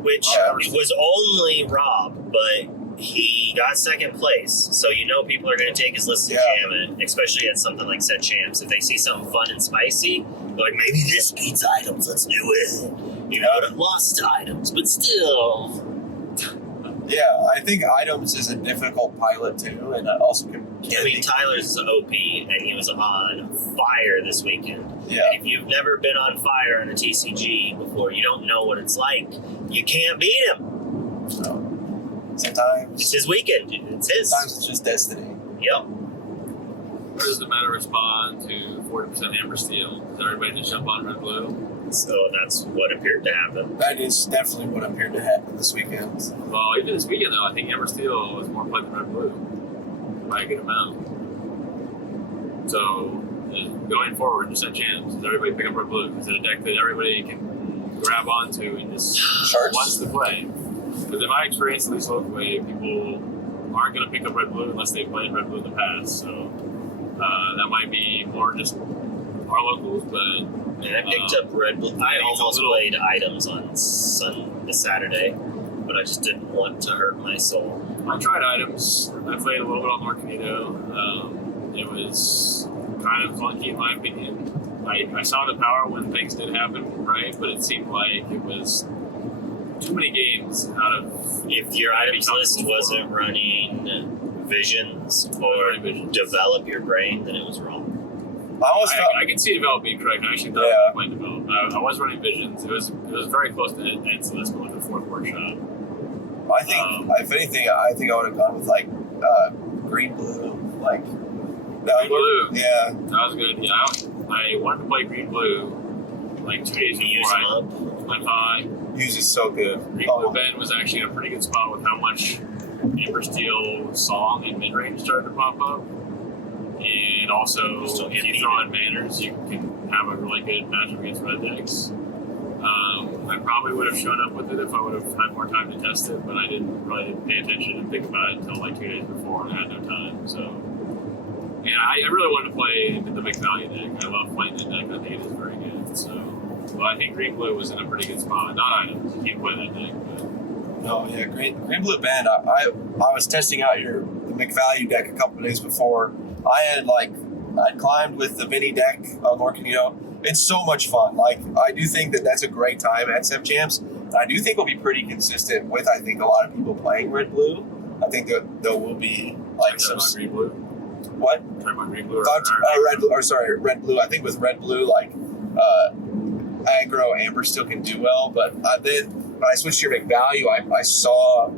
Which was only Rob, but he got 2nd place. So you know people are going to take his list and jam it, especially at something like Set Champs. If they see something fun and spicy, they're like, maybe this beats items, let's do it. You know, it lost to items, but still. Yeah, I think items is a difficult pilot too, and also can Tyler's OP, and he was on fire this weekend. Yeah. And if you've never been on fire in a TCG before, you don't know what it's like. You can't beat him. So, sometimes it's his weekend. It's his. Sometimes it's just destiny. Yep. Where does the meta respond to 40% Amber Steel? Does everybody just jump on red blue? So that's what appeared to happen. That is definitely what appeared to happen this weekend. Well, even this weekend, though, I think Amber Steel was more played than red blue by a good amount. So, going forward, just a chance. Does everybody pick up red blue? Is it a deck that everybody can grab onto and just wants to play? Because in my experience, at least locally, people aren't going to pick up red blue unless they've played red blue in the past. So, that might be more just our locals, but. And I picked up red blue. I almost played items on Saturday, but I just didn't want to hurt my soul. I tried items. I played a little bit on Lorcana. It was kind of clunky in my opinion. I saw the power when things did happen, right? But it seemed like it was too many games out of. If your items list wasn't running visions or develop your brain, then it was wrong. I can see develop being correct. I actually thought I was playing develop. I was running visions. It was very close to Ed's list, but like the fourth workshop. I think, if anything, I think I would have gone with like green blue, like green blue. Yeah, that was good. Yeah, I wanted to play green blue like 2 days before I went by. Use is so good. Green blue Ben was actually in a pretty good spot with how much Amber Steel song and mid range started to pop up. And also, if you throw in manners, you can have a really good matchup against red decks. I probably would have shown up with it if I would have had more time to test it, but I didn't pay attention and think about it until like 2 days before, and I had no time. So, yeah, I really wanted to play the McValue deck. I love playing that deck. I think it is very good. So, well, I think green blue was in a pretty good spot. Not items. You can't play that deck, but. No, yeah, green blue Ben. I was testing out the McValue deck a couple of days before. I'd climbed with the Vinny deck on Lorcana. It's so much fun. Like, I do think that's a great time at Sep Champs. I do think we'll be pretty consistent with, I think, a lot of people playing red blue. I think that there will be like some green blue. What? Talking about green blue red blue. I think with red blue, like aggro Amber still can do well, but then when I switched to your McValue, I saw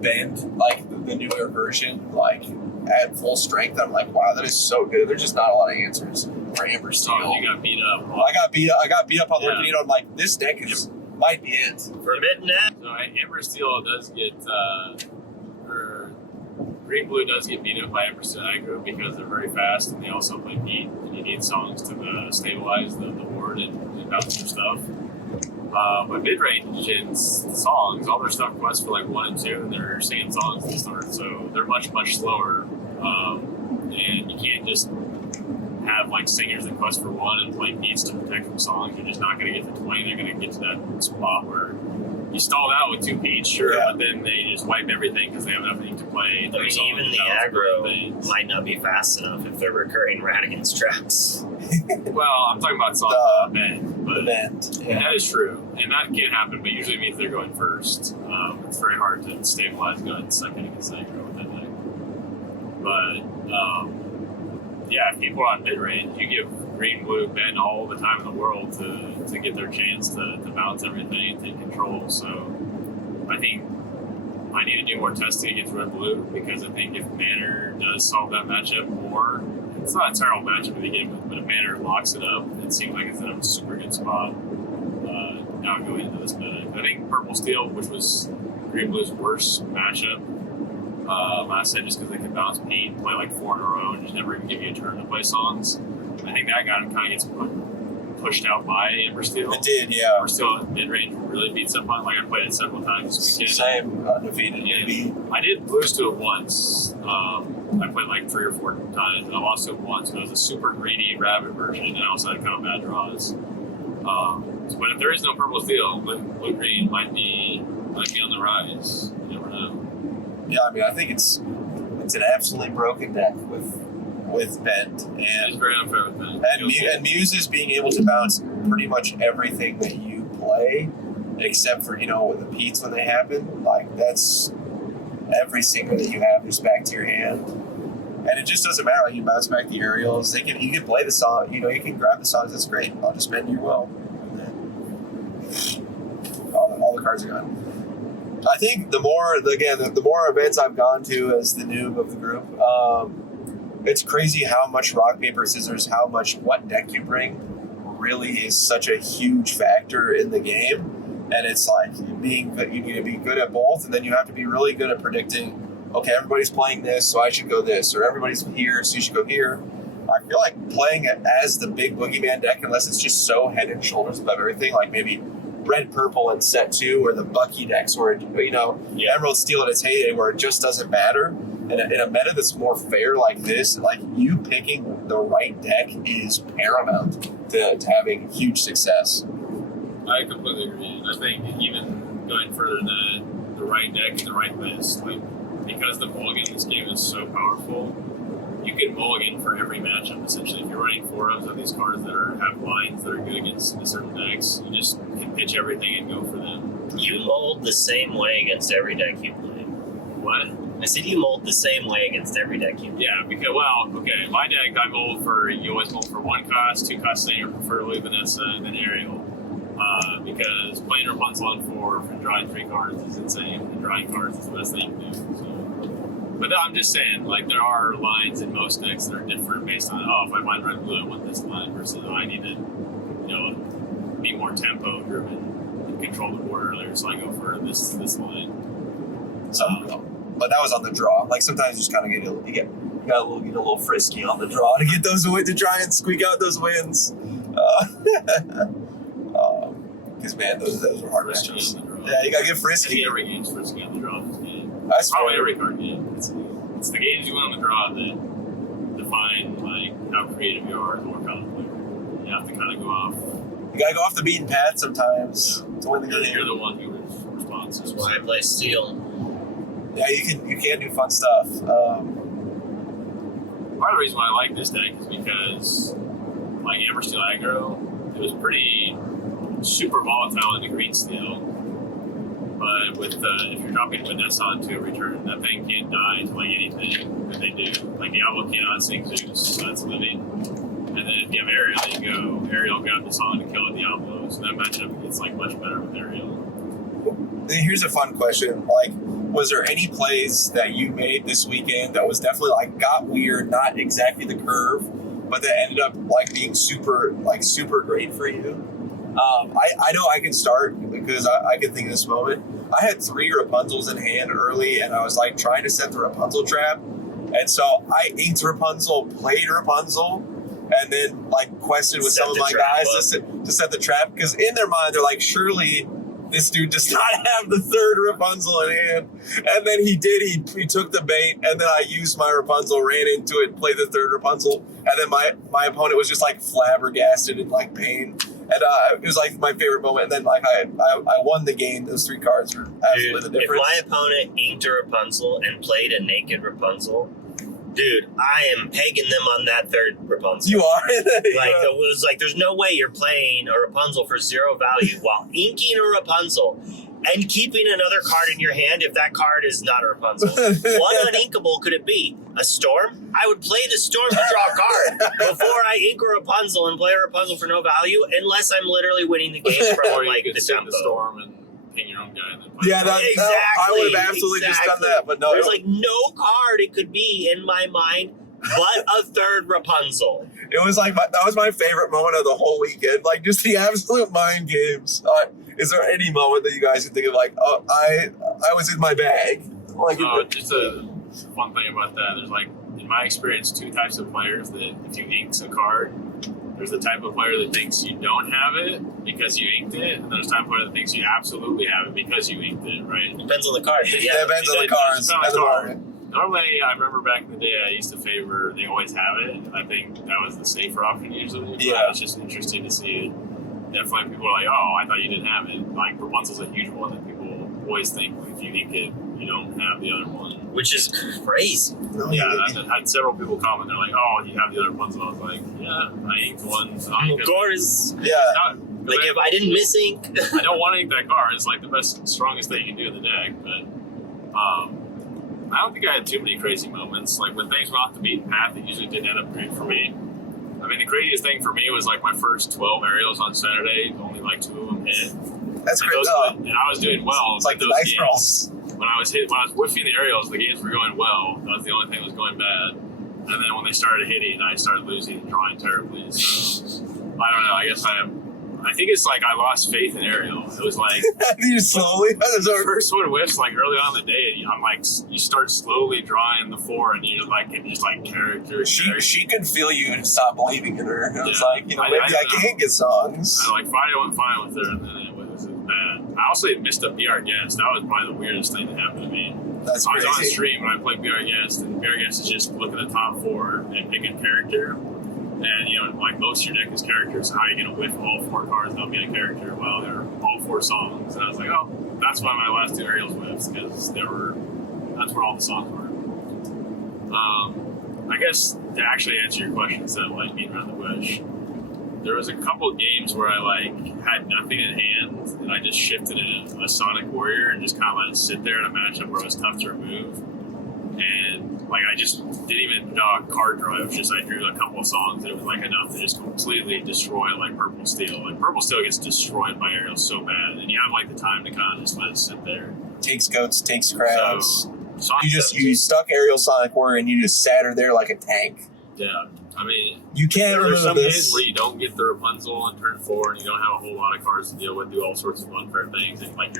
Bend, like the newer version, like at full strength. I'm like, wow, that is so good. There's just not a lot of answers for Amber Steel. Oh, you got beat up. I got beat up on Lorcana. I'm like, this deck might be it. Forbidden that. So Amber Steel does get, or green blue does get beat up by Amber Steel aggro because they're very fast and they also play Pete, and you need songs to stabilize the board and bounce your stuff. But mid-range and songs, all their stuff quests for like 1 and 2, and they're singing songs to start, so they're much slower. And you can't just have like singers that quest for 1 and play beats to protect from songs. You're just not going to get to 20. They're going to get to that spot where you stalled out with 2 beats, sure, but then they just wipe everything because they have nothing to play. I mean, even the aggro might not be fast enough if they're recurring Radigan's traps. Well, I'm talking about songs bend, but that is true, and that can happen. But usually means they're going first. It's very hard to stabilize going second against aggro with that deck. But yeah, if people are on mid range, you give green, blue, Ben all the time in the world to get their chance to balance everything and take control. So I think I need to do more testing against red blue because I think if Manor does solve that matchup more, it's not a terrible matchup to begin with, but if Manor locks it up, it seems like it's in a super good spot now going into this meta. I think purple steel, which was green blue's worst matchup last set, just because they could bounce Pete and play like 4 in a row and just never even give you a turn to play songs. I think that kind of gets pushed out by Amber Steel. It did, yeah. Amber Steel mid range really beats up on. Like I played it several times this weekend. Same, undefeated, maybe. I did lose to it once. I played like 3 or 4 times, and I lost to it once. It was a super greedy rabbit version, and I also had kind of bad draws. But if there is no purple steel, blue green might be on the rise. You never know. Yeah, I mean, I think it's an absolutely broken deck with Bend, and it's very unfair with Bend. And Muse is being able to bounce pretty much everything that you play, except for the Petes when they happen. Like that's every single that you have just back to your hand, and it just doesn't matter. Like you bounce back the aerials. You can play the song. You can grab the songs. That's great. I'll just bend your will. All the cards are gone. I think the more events I've gone to as the noob of the group, it's crazy how much rock, paper, scissors, what deck you bring really is such a huge factor in the game. And it's like you need to be good at both, and then you have to be really good at predicting, okay, everybody's playing this, so I should go this, or everybody's here, so you should go here. I feel like playing it as the big boogeyman deck, unless it's just so head and shoulders above everything, like maybe red purple in set 2 or the Bucky decks where Emerald Steel at its heyday where it just doesn't matter. And in a meta that's more fair like this, like you picking the right deck is paramount to having huge success. I completely agree. I think even going further than the right deck and the right list, like because the mulligan in this game is so powerful, you can mulligan for every matchup essentially. If you're running 4 of these cards that have lines that are good against certain decks, you just can pitch everything and go for them. You mold the same way against every deck you play. What? I said you mold the same way against every deck you play. Yeah, because, my deck, you always mold for 1 cost, 2 cost Stinger, preferably Vanessa, and then Ariel. Because playing Rapunzel on 4 for drawing 3 cards is insane, and drawing cards is the best thing you can do. So. But no, I'm just saying, like, there are lines in most decks that are different based on, if I find red blue, I want this line, versus, I need to, be more tempo driven and control the board earlier, so I go for this line. But that was on the draw. Like sometimes you just kind of get a little frisky on the draw to get those away, to try and squeak out those wins. Because man, those are hard matches. Yeah, you gotta get frisky. Every game's frisky on the draw. That's probably every card game. It's the games you win on the draw that define like how creative you are as a Lorcana player. You have to kind of go off. You gotta go off the beaten path sometimes to win the game. You're the one who responds. That's why I play Steel. Yeah, you can do fun stuff. Part of the reason why I like this deck is because, like Amber Steel aggro, it was pretty super volatile in the green steel. But with if you're dropping Vanessa onto a return, that thing can't die to like anything that they do. Like Diablo cannot sing Zeus, so that's living. And then if you have Ariel, you go Ariel grab the song to kill a Diablo. So that matchup gets like much better with Ariel. Here's a fun question. Like, was there any plays that you made this weekend that was definitely like got weird, not exactly the curve, but that ended up like being super great for you? I know I can start because I can think of this moment. I had 3 Rapunzels in hand early, and I was like trying to set the Rapunzel trap, and so I inked Rapunzel, played Rapunzel, and then like quested with some of my guys to set the trap, because in their mind they're like, surely this dude does not have the 3rd Rapunzel in hand. And then he did. He took the bait, and then I used my Rapunzel, ran into it, played the 3rd Rapunzel, and then my opponent was just like flabbergasted in like pain. And it was like my favorite moment. And then like I won the game. Those 3 cards were absolutely the difference. If my opponent inked a Rapunzel and played a naked Rapunzel, dude, I am pegging them on that 3rd Rapunzel. You are? It was like, there's no way you're playing a Rapunzel for 0 value while inking a Rapunzel and keeping another card in your hand if that card is not a Rapunzel. What uninkable could it be? A Storm? I would play the Storm to draw a card before I ink a Rapunzel and play a Rapunzel for no value, unless I'm literally winning the game from like the tempo. The Storm and ping your own guy. And then Exactly. I would have absolutely just done that, but no. There's like no card it could be in my mind but a 3rd Rapunzel. It was like that was my favorite moment of the whole weekend. Like just the absolute mind games. Is there any moment that you guys can think of like, I was in my bag? Like, just a fun thing about that. There's like, in my experience, 2 types of players that if you inks a card, there's the type of player that thinks you don't have it because you inked it, and there's the type of player that thinks you absolutely have it because you inked it, right? Depends on the card. Yeah, it depends on the cards. Normally, I remember back in the day, I used to favor they always have it. I think that was the safer option usually. Yeah. It's just interesting to see. Definitely people are like, I thought you didn't have it. Like, Rapunzel's a huge one that people always think if you ink it, you don't have the other one. Which is crazy. Yeah, I had several people comment. They're like, you have the other Rapunzel. I was like, yeah, I inked one. So of course. Yeah. Like, if I didn't miss ink. I don't want to ink that card. It's like the best, strongest thing you can do in the deck. But I don't think I had too many crazy moments. Like, when things went off the beaten path, it usually didn't end up great for me. I mean, the craziest thing for me was like my first 12 aerials on Saturday, only like 2 of them hit. That's crazy. And I was doing well. It's like the dice rolls. When I was whiffing the aerials, the games were going well. That was the only thing that was going bad. And then when they started hitting, I started losing and drawing terribly. So I don't know. I guess I think it's like I lost faith in Ariel. It was like you slowly. The first one whiffs like early on in the day. I'm like, you start slowly drawing the 4, and you're like, and just like character. She could feel you stop believing in her. It was like, maybe I can't get songs. I Friday went fine with her, and then it was bad. I also missed a BR guest. That was probably the weirdest thing that happened to me. That's I was crazy. on stream when I played BR guest, and BR guest is just look at the top 4 and pick a character. And, like most of your deck is characters, so how are you going to whiff all 4 cards and not get a character? Well, they're all 4 songs. And I was like, that's why my last 2 aerials whiffs, because that's where all the songs were. I guess to actually answer your question instead of like beating around the bush, there was a couple of games where I like had nothing in hand, and I just shifted in a Sonic Warrior and just kind of let it sit there in a matchup where it was tough to remove. And like I just didn't even card draw. It was just I drew a couple of songs, and it was like enough to just completely destroy like Purple Steel. Like Purple Steel gets destroyed by aerials so bad, and you have like the time to kind of just let it sit there. Takes goats, takes crowds. So, you stuck aerial Sonic Warrior and you just sat her there like a tank. Yeah, I mean, you can't remove there's some this. days where you don't get the Rapunzel on turn 4, and you don't have a whole lot of cards to deal with, do all sorts of unfair things, and like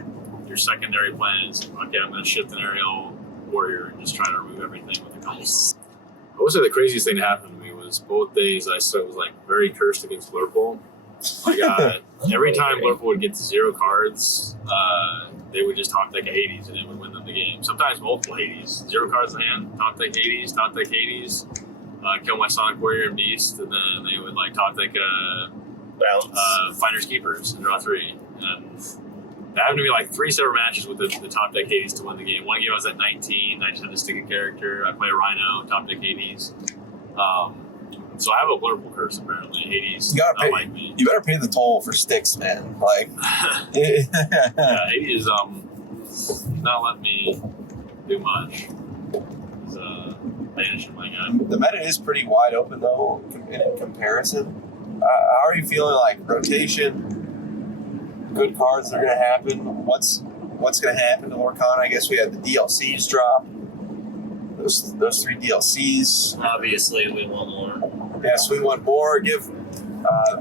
your secondary plan is okay. I'm going to shift an aerial Warrior and just try to remove everything with a couple songs. I would say the craziest thing that happened to me was both days I was like very cursed against Blurple. I got every time Blurple would get to 0 cards, they would just top deck a Hades and it would win them the game. Sometimes multiple Hades. 0 cards in hand, top deck Hades, kill my Sonic Warrior and Beast, and then they would like top deck Finders Keepers and draw 3. And that happened to be like 3 separate matches with the top deck Hades to win the game. One game I was at 19, I just had to stick a character. I play a Rhino, top deck Hades. So I have a Blurple curse apparently. Hades, you gotta pay, like me. You better pay the toll for sticks, man. Like, yeah, Hades not letting me do much. He's banishing my guy. the meta is pretty wide open though in comparison. How are you feeling? Like rotation, good cards that are gonna happen. What's gonna happen to Lorcana? I guess we had the DLCs drop. Those 3 DLCs. Obviously, we want more. Yes, we want more. Give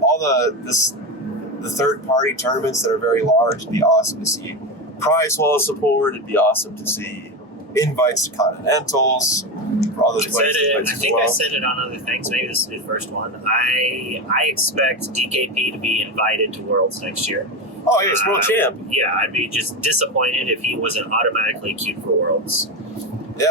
all the third-party tournaments that are very large. It'd be awesome to see prize wall support. It'd be awesome to see invites to Continentals for all those places. I think I said it on other things. Maybe this is the first one. I expect DKP to be invited to Worlds next year. Oh, yeah, he's world champ. Yeah, I'd be just disappointed if he wasn't automatically queued for Worlds. Yeah.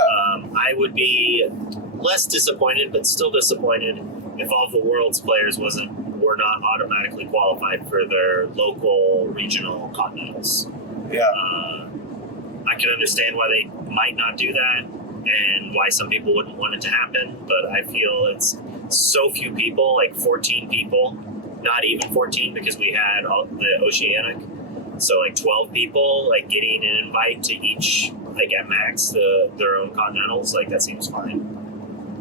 I would be less disappointed, but still disappointed if all the Worlds players were not automatically qualified for their local, regional continentals. Yeah. I can understand why they might not do that and why some people wouldn't want it to happen, but I feel it's so few people, like 14 people, not even 14 because we had all the Oceanic. So like 12 people, like getting an invite to each, like at max, their own continentals, like that seems fine.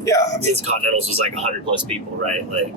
Yeah, I mean, Since continentals was like 100 plus people, right? Like,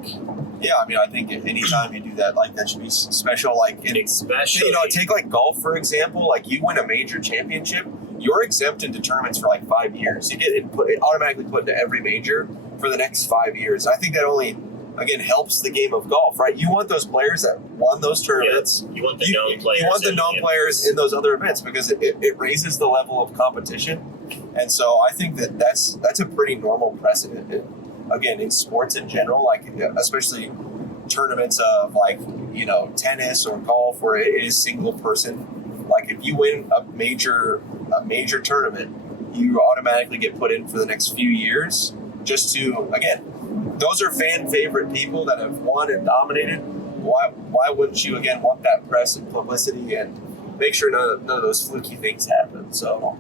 yeah, I mean, I think anytime you do that, like that should be special. Like, especially, take like golf for example. Like, you win a major championship, you're exempt into tournaments for like 5 years. You get it automatically put into every major for the next 5 years. I think that only, again, helps the game of golf, right? You want those players that won those tournaments. Yeah, you want the known players. You want the known players in those other events because it raises the level of competition. And so I think that's a pretty normal precedent. Again, in sports in general, like especially tournaments of like, tennis or golf where it is single person. Like if you win a major tournament, you automatically get put in for the next few years just to, again, those are fan favorite people that have won and dominated. Why wouldn't you again want that press and publicity and make sure none of those fluky things happen? So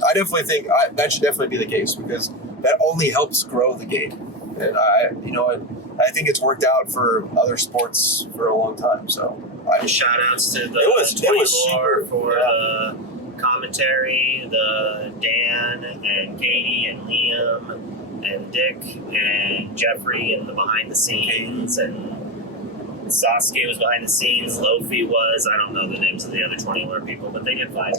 I definitely think that should definitely be the case because that only helps grow the game. And I think it's worked out for other sports for a long time. So shout outs to the it was super for the commentary, the Dan and Katie and Liam and Dick and Jeffrey and the behind the scenes, and Sasuke was behind the scenes, Lofi was, I don't know the names of the other 20 other people, but they did fine.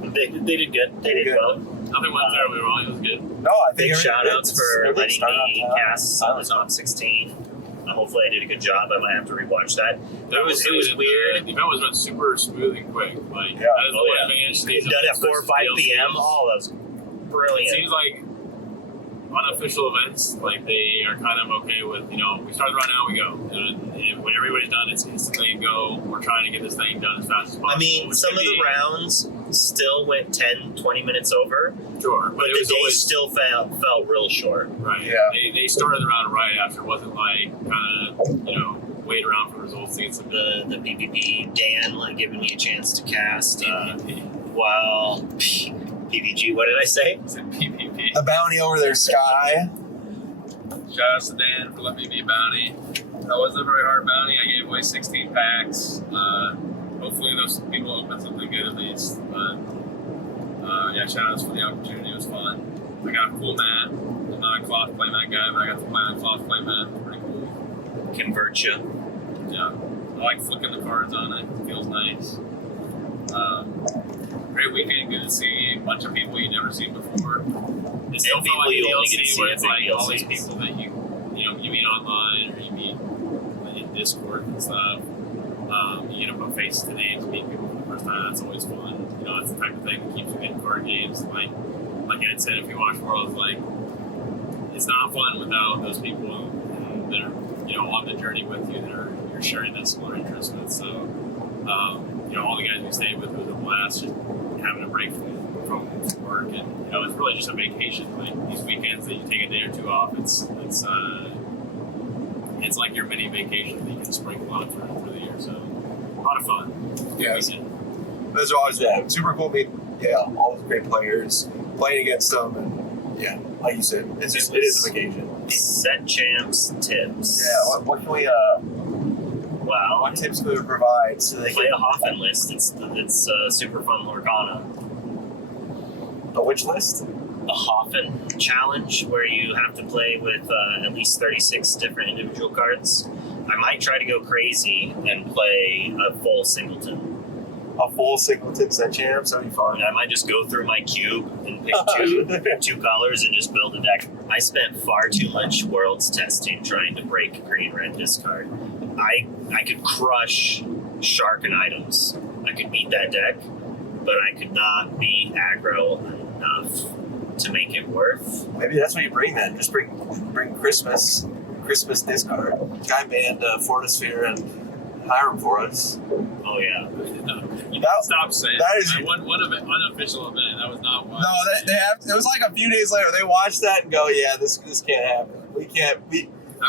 They did good. They did well. Nothing went terribly wrong. It was good. No, I think big shout outs for letting me cast on the top 16. Hopefully I did a good job. I might have to rewatch that. It was weird. The event was run super smooth and quick. Like, yeah. That is the way advantage. It done at 4 or 5 p.m. Oh, that was brilliant. It seems like unofficial events, like they are kind of okay with, we started right now, we go. And when everybody's done, it's instantly go. We're trying to get this thing done as fast as possible. I mean, some of the rounds still went 10, 20 minutes over. Sure. But the day still felt real short. Right. Yeah. They started the round right after. It wasn't like kind of, wait around for results to get some. The PPP, Dan, like giving me a chance to cast. Well, PPG, what did I say? I said PPP. The bounty over their sky. Shout out to Dan for letting me be a bounty. That wasn't a very hard bounty. I gave away 16 packs. Hopefully those people open something good at least. But yeah, shout outs for the opportunity. It was fun. I got a cool mat. I'm not a cloth playmat guy, but I got to play on a cloth playmat. Pretty cool. Convert you. Yeah. I like flicking the cards on it. It feels nice. Great weekend. Good to see a bunch of people you never seen before. It still felt like you only DLC get to see where at it's the like all these DLCs. people that you meet online or you meet in Discord and stuff. You get to put faces to names, meet people for the first time. That's always fun. You know, it's the type of thing that keeps you in card games. Like Ed said, if you watch Worlds, like it's not fun without those people that are on the journey with you that you're sharing that similar interest with. So all the guys we stayed with, it was a blast just having a break from work, and it's really just a vacation. Like these weekends that you take a day or two off, it's like your mini vacation that you can sprinkle on through the year. So a lot of fun. Yeah. Those are always super cool. All those great players playing against them, and like you said, it is a vacation. Set champs tips. Yeah. What can we? Wow. What tips can we provide so they Play a Hoffen list. It's super fun Lorcana. A which list? The Hoffen challenge, where you have to play with at least 36 different individual cards. I might try to go crazy and play a full singleton. A full singleton set champ, so that'd be fun. I might just go through my cube and pick two colors and just build a deck. I spent far too much Worlds testing trying to break green-red discard. I could crush Shark and items. I could beat that deck, but I could not beat aggro enough to make it worth. Maybe that's what you bring then. Just bring Christmas discard. Guy banned Fortisphere and Hiram for us. Oh yeah. Stop saying that. Is one unofficial event. That was not one. No, they have. It was like a few days later. They watched that and go, "Yeah, this can't happen. We can't."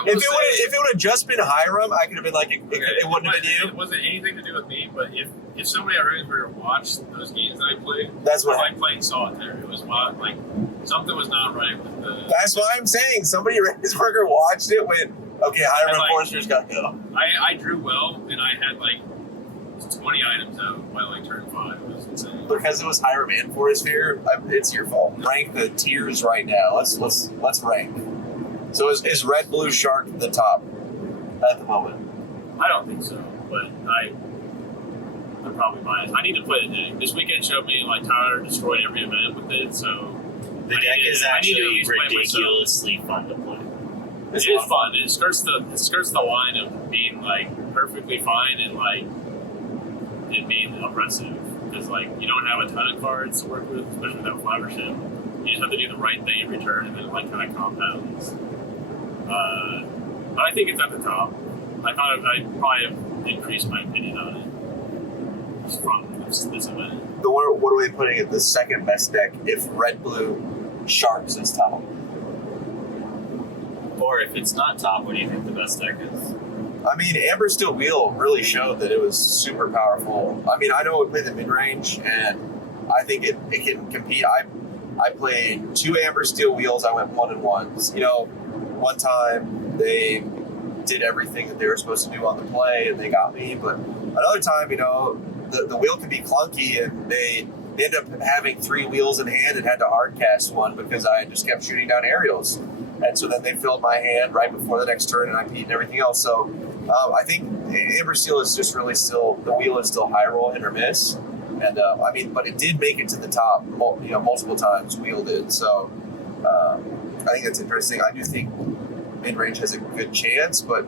If it would have just been Hiram, I could have been like, it wouldn't have been you. It wasn't anything to do with me, but if somebody at Ravensburger watched those games that I played, that's what it was like playing solitaire. It was like something was not right with the. That's why I'm saying somebody at Ravensburger watched it. Went, okay, Hiram and Forrester's got to go. I drew well, and I had like 20 items out by like turn 5. It was insane. Because it was Hiram and Fortisphere, it's your fault. Rank the tiers right now. Let's rank. So is Red Blue Shark the top at the moment? I don't think so, but I'm probably biased. I need to play the deck. This weekend showed me like Tyler destroyed every event with it, so the deck is actually ridiculously fun to play. It is fun. It skirts the line of being like perfectly fine and like it being oppressive, because like you don't have a ton of cards to work with, especially without Flowership. You just have to do the right thing in return, and then it like kind of compounds. But I think it's at the top. I thought I'd probably have increased my opinion on it just from this event. So what are we putting at the second best deck if Red Blue Sharks is top? Or if it's not top, what do you think the best deck is? I mean, Amber Steel Wheel really showed that it was super powerful. I mean, I know it played the mid-range, and I think it can compete. I played 2 Amber Steel Wheels. I went 1-1s. One time they did everything that they were supposed to do on the play, and they got me. But another time, the wheel can be clunky, and they ended up having 3 wheels in hand and had to hard cast one because I just kept shooting down aerials. And so then they filled my hand right before the next turn, and I beat and everything else. So I think Amber Steel is just really still, the wheel is still high roll, hit or miss. And but it did make it to the top, multiple times. Wheel did. So I think that's interesting. I do think mid-range has a good chance, but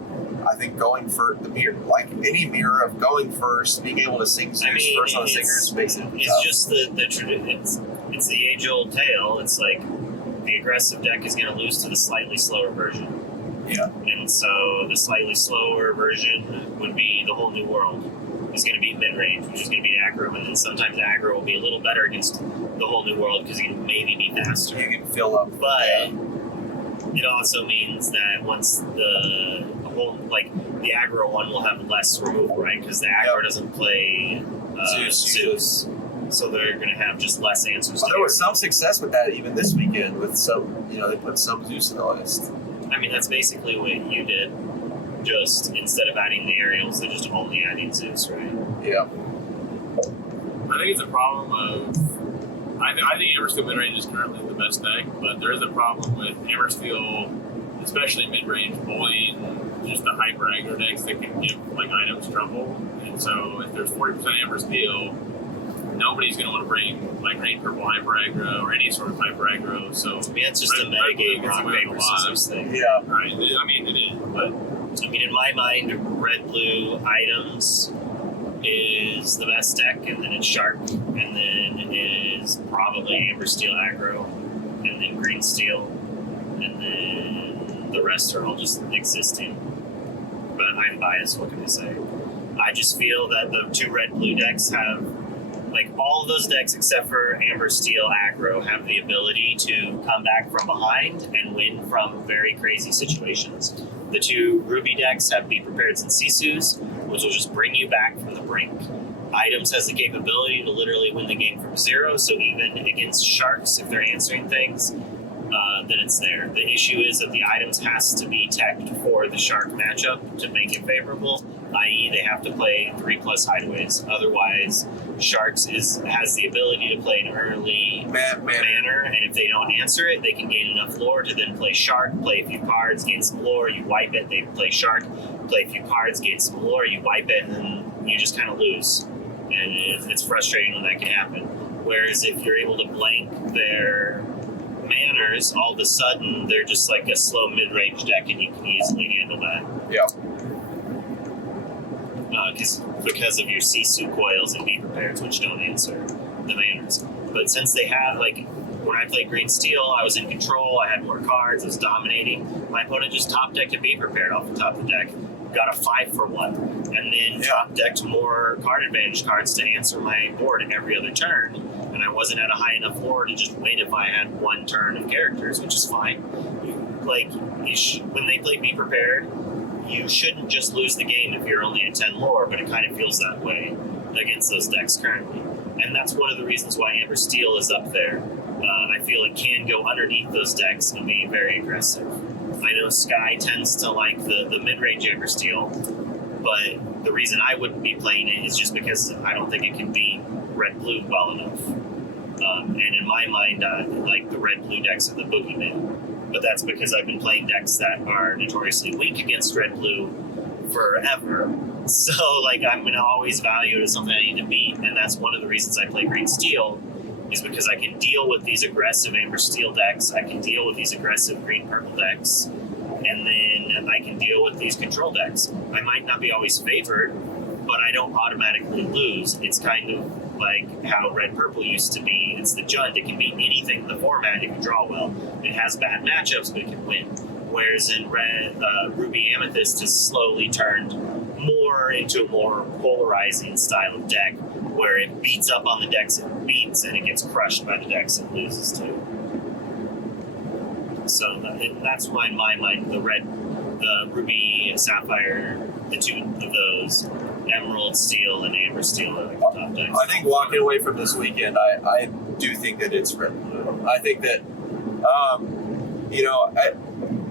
I think going for the mirror, like any mirror of going first, being able to sing Zeus first on the singers makes it It's tough. just the tradition. It's the age-old tale. It's like the aggressive deck is going to lose to the slightly slower version. Yeah. And so the slightly slower version would be the whole new world. It's going to be mid-range, which is going to be aggro, and then sometimes aggro will be a little better against the whole new world because you can maybe be faster. You can fill up. But it also means that once the whole, like, the aggro one will have less removal, right? Because the aggro doesn't play Zeus. So they're going to have just less answers. Well, there was some success with that even this weekend with some, they put some Zeus in the list. I mean, that's basically what you did. just, instead of adding the aerials, they're just only adding Zeus, right? Yeah. I think it's a problem of. I think Amber Steel mid range is currently the best deck, but there is a problem with Amber Steel, especially mid range bullying, just the hyper aggro decks that can give like items trouble. And so if there's 40% Amber Steel, nobody's going to want to bring like green purple hyper aggro or any sort of hyper aggro. So To me, it's just a metagame rock, paper, scissors thing. Yeah. Right. I mean, it is, but I mean, in my mind, red-blue items is the best deck, and then it's Shark, and then it is probably Amber Steel aggro, and then Green Steel, and then the rest are all just existing. But I'm biased, what can I say? I just feel that the two red-blue decks have, like, all of those decks except for Amber Steel aggro have the ability to come back from behind and win from very crazy situations. The two Ruby decks have Be Prepared and Sisus, which will just bring you back from the brink. Items has the capability to literally win the game from zero, so even against Sharks, if they're answering things, then it's there. The issue is that the items has to be teched for the Shark matchup to make it favorable, i.e. they have to play 3+ hideaways. Otherwise, Sharks has the ability to play an early manner, and if they don't answer it, they can gain enough lore to then play Shark, play a few cards, gain some lore, you wipe it, they play Shark, play a few cards, gain some lore, you wipe it, and then you just kind of lose. And it's frustrating when that can happen. Whereas if you're able to blank their manners, all of a sudden they're just like a slow mid-range deck, and you can easily handle that. Yeah. Because of your Sisu coils and Be Prepared, which don't answer the manners. But since they have, like, when I played Green Steel, I was in control, I had more cards, I was dominating. My opponent just top decked a Be Prepared off the top of the deck, got a 5-for-1, and then top decked more card advantage cards to answer my board every other turn. And I wasn't at a high enough lore to just win if I had one turn of characters, which is fine. Like, when they play Be Prepared, you shouldn't just lose the game if you're only at 10 lore, but it kind of feels that way against those decks currently. And that's one of the reasons why Amber Steel is up there. I feel it can go underneath those decks and be very aggressive. I know Sky tends to like the mid-range Amber Steel, but the reason I wouldn't be playing it is just because I don't think it can beat red-blue well enough. And in my mind, like, the red-blue decks are the boogeyman. But that's because I've been playing decks that are notoriously weak against red-blue forever. So, like, I'm going to always value it as something I need to beat, and that's one of the reasons I play Green Steel, is because I can deal with these aggressive Amber Steel decks, I can deal with these aggressive Green-Purple decks, and then I can deal with these control decks. I might not be always favored, but I don't automatically lose. It's kind of like how red-purple used to be. It's the Jund. It can beat anything in the format if you draw well. It has bad matchups, but it can win. Whereas in Ruby Amethyst has slowly turned more into a more polarizing style of deck, where it beats up on the decks it beats, and it gets crushed by the decks it loses to. So that's why, in my mind, the Ruby, Sapphire, the two of those, Emerald Steel and Amber Steel are like the top decks. I think walking away from this weekend, I do think that it's red-blue. I think that,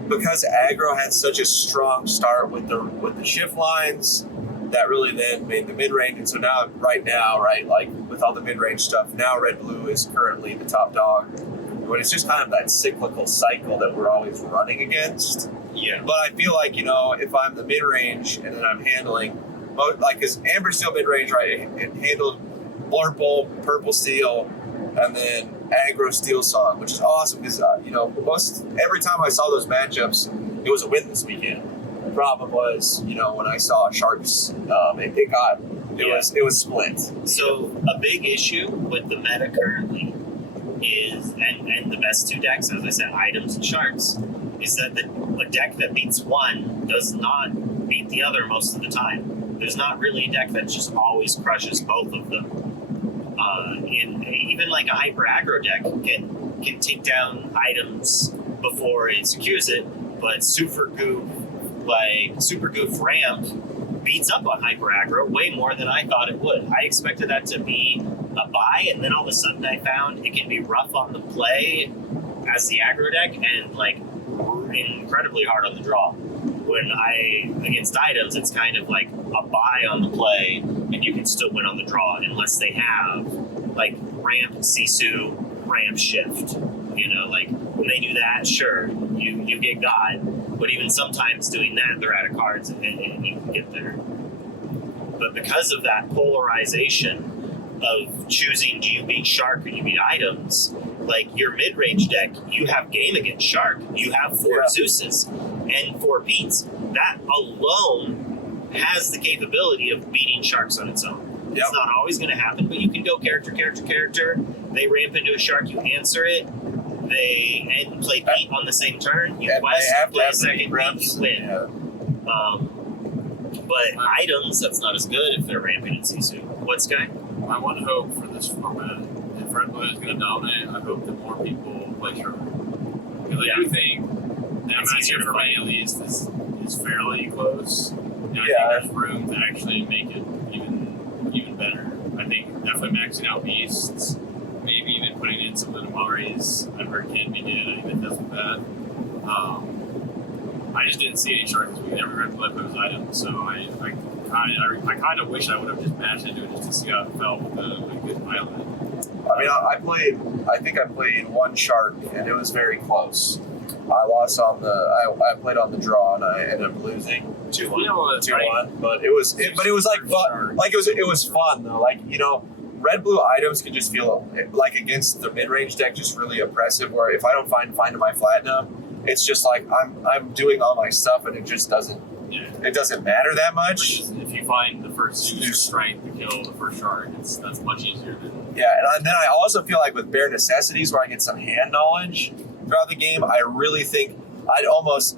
because aggro had such a strong start with the shift lines, that really then made the mid-range. And so now, like with all the mid-range stuff, now red-blue is currently the top dog. But it's just kind of that cyclical cycle that we're always running against. Yeah. But I feel like, if I'm the mid-range and then I'm handling, because Amber Steel mid-range, right, it handled purple steel, and then aggro steel song, which is awesome because, every time I saw those matchups, it was a win this weekend. The problem was, when I saw Sharks, it was split. So a big issue with the meta currently is, and the best two decks, as I said, items and Sharks, is that a deck that beats one does not beat the other most of the time. There's not really a deck that just always crushes both of them. And even like a hyper aggro deck can take down items before it secures it, but Super Goof Ramp beats up on hyper aggro way more than I thought it would. I expected that to be a buy, and then all of a sudden I found it can be rough on the play as the aggro deck and like incredibly hard on the draw. Against items, it's kind of like a buy on the play, and you can still win on the draw unless they have like ramp, Sisu, ramp, shift. You know, like when they do that, sure, you get God. But even sometimes doing that, they're out of cards and you can get there. But because of that polarization of choosing, do you beat Shark or do you beat items? Like your mid-range deck, you have game against Shark. You have 4 Zeuses and 4 Petes. That alone has the capability of beating Sharks on its own. It's not always going to happen, but you can go character. They ramp into a Shark, you answer it. They play Pete on the same turn. You quest, play a second Pete, you win. Yeah. But items, that's not as good if they're ramping in Sisu. What, Sky? My one hope for this format, if Red Blue is going to dominate, I hope that more people play Shark. Because I do think the matchup for me, at least, is fairly close. And I think there's room to actually make it even better. I think definitely maxing out beasts, maybe even putting in some of the Namaris. I've heard can be good. I think that doesn't bad. I just didn't see any Sharks. We never read those items, so I kind of wish I would have just mashed into it just to see how it felt with a good pilot. I mean, I think I played 1 Shark, and it was very close. I lost on I played on the draw, and I ended up losing 2-1. 2-1, but it was like fun. Like it was fun though. Like, you know, red blue items can just feel like against the mid range deck just really oppressive. Where if I don't find my Platinum, it's just like I'm doing all my stuff, and it just doesn't. Yeah. It doesn't matter that much. If you find the first strength to kill the first Shark, that's much easier than. Yeah, and then I also feel like with bare necessities, where I get some hand knowledge throughout the game, I really think I'd almost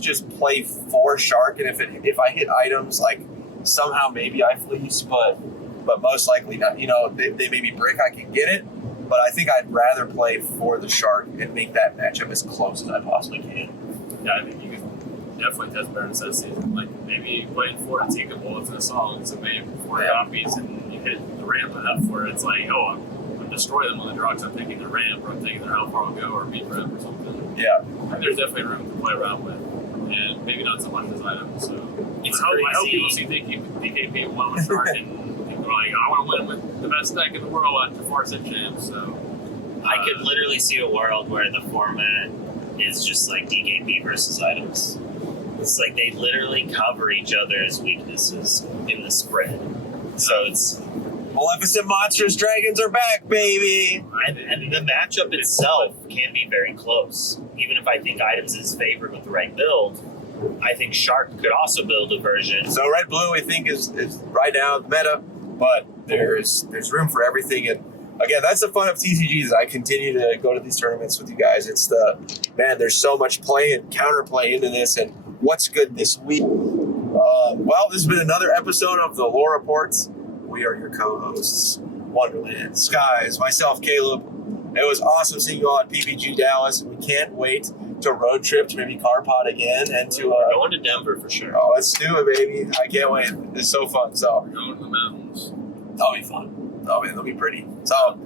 just play 4 Shark, and if I hit items, like somehow maybe I fleece, but most likely not. You know, they maybe brick, I can get it, but I think I'd rather play for the Shark and make that matchup as close as I possibly can. Yeah, I think you can definitely test bare necessities. Like maybe playing 4 and take the bullets in a solid, so maybe 4 copies and you hit the ramp enough where it's like, oh, I'm destroying them on the draw because I'm taking the ramp, or I'm taking their how far I'll go, or beat ramp or something. Yeah. And there's definitely room to play around with, and maybe not so much as items. So I hope people see DKP 1 with Shark and they're like, I want to win with the best deck in the world at the Farset Champs. So I could literally see a world where the format is just like DKP versus items. It's like they literally cover each other's weaknesses in the spread. So it's Maleficent Monsters Dragons are back, baby! And the matchup itself can be very close. Even if I think items is favored with the right build, I think Shark could also build a version. So red blue, I think, is right now the meta, but there's room for everything. And again, that's the fun of TCGs. I continue to go to these tournaments with you guys. It's there's so much play and counterplay into this, and what's good this week. Well, this has been another episode of the Lore Reports. We are your co-hosts, Wonderland, Skies, myself, Caleb. It was awesome seeing you all at PPG Dallas. We can't wait to road trip to maybe Carpod again and to going to Denver for sure. Oh, let's do it, baby! I can't wait. It's so fun. So we're going to the mountains. That'll be fun. Oh man, that'll be pretty. So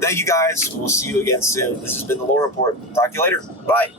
thank you guys. We'll see you again soon. This has been the Lore Report. Talk to you later. Bye.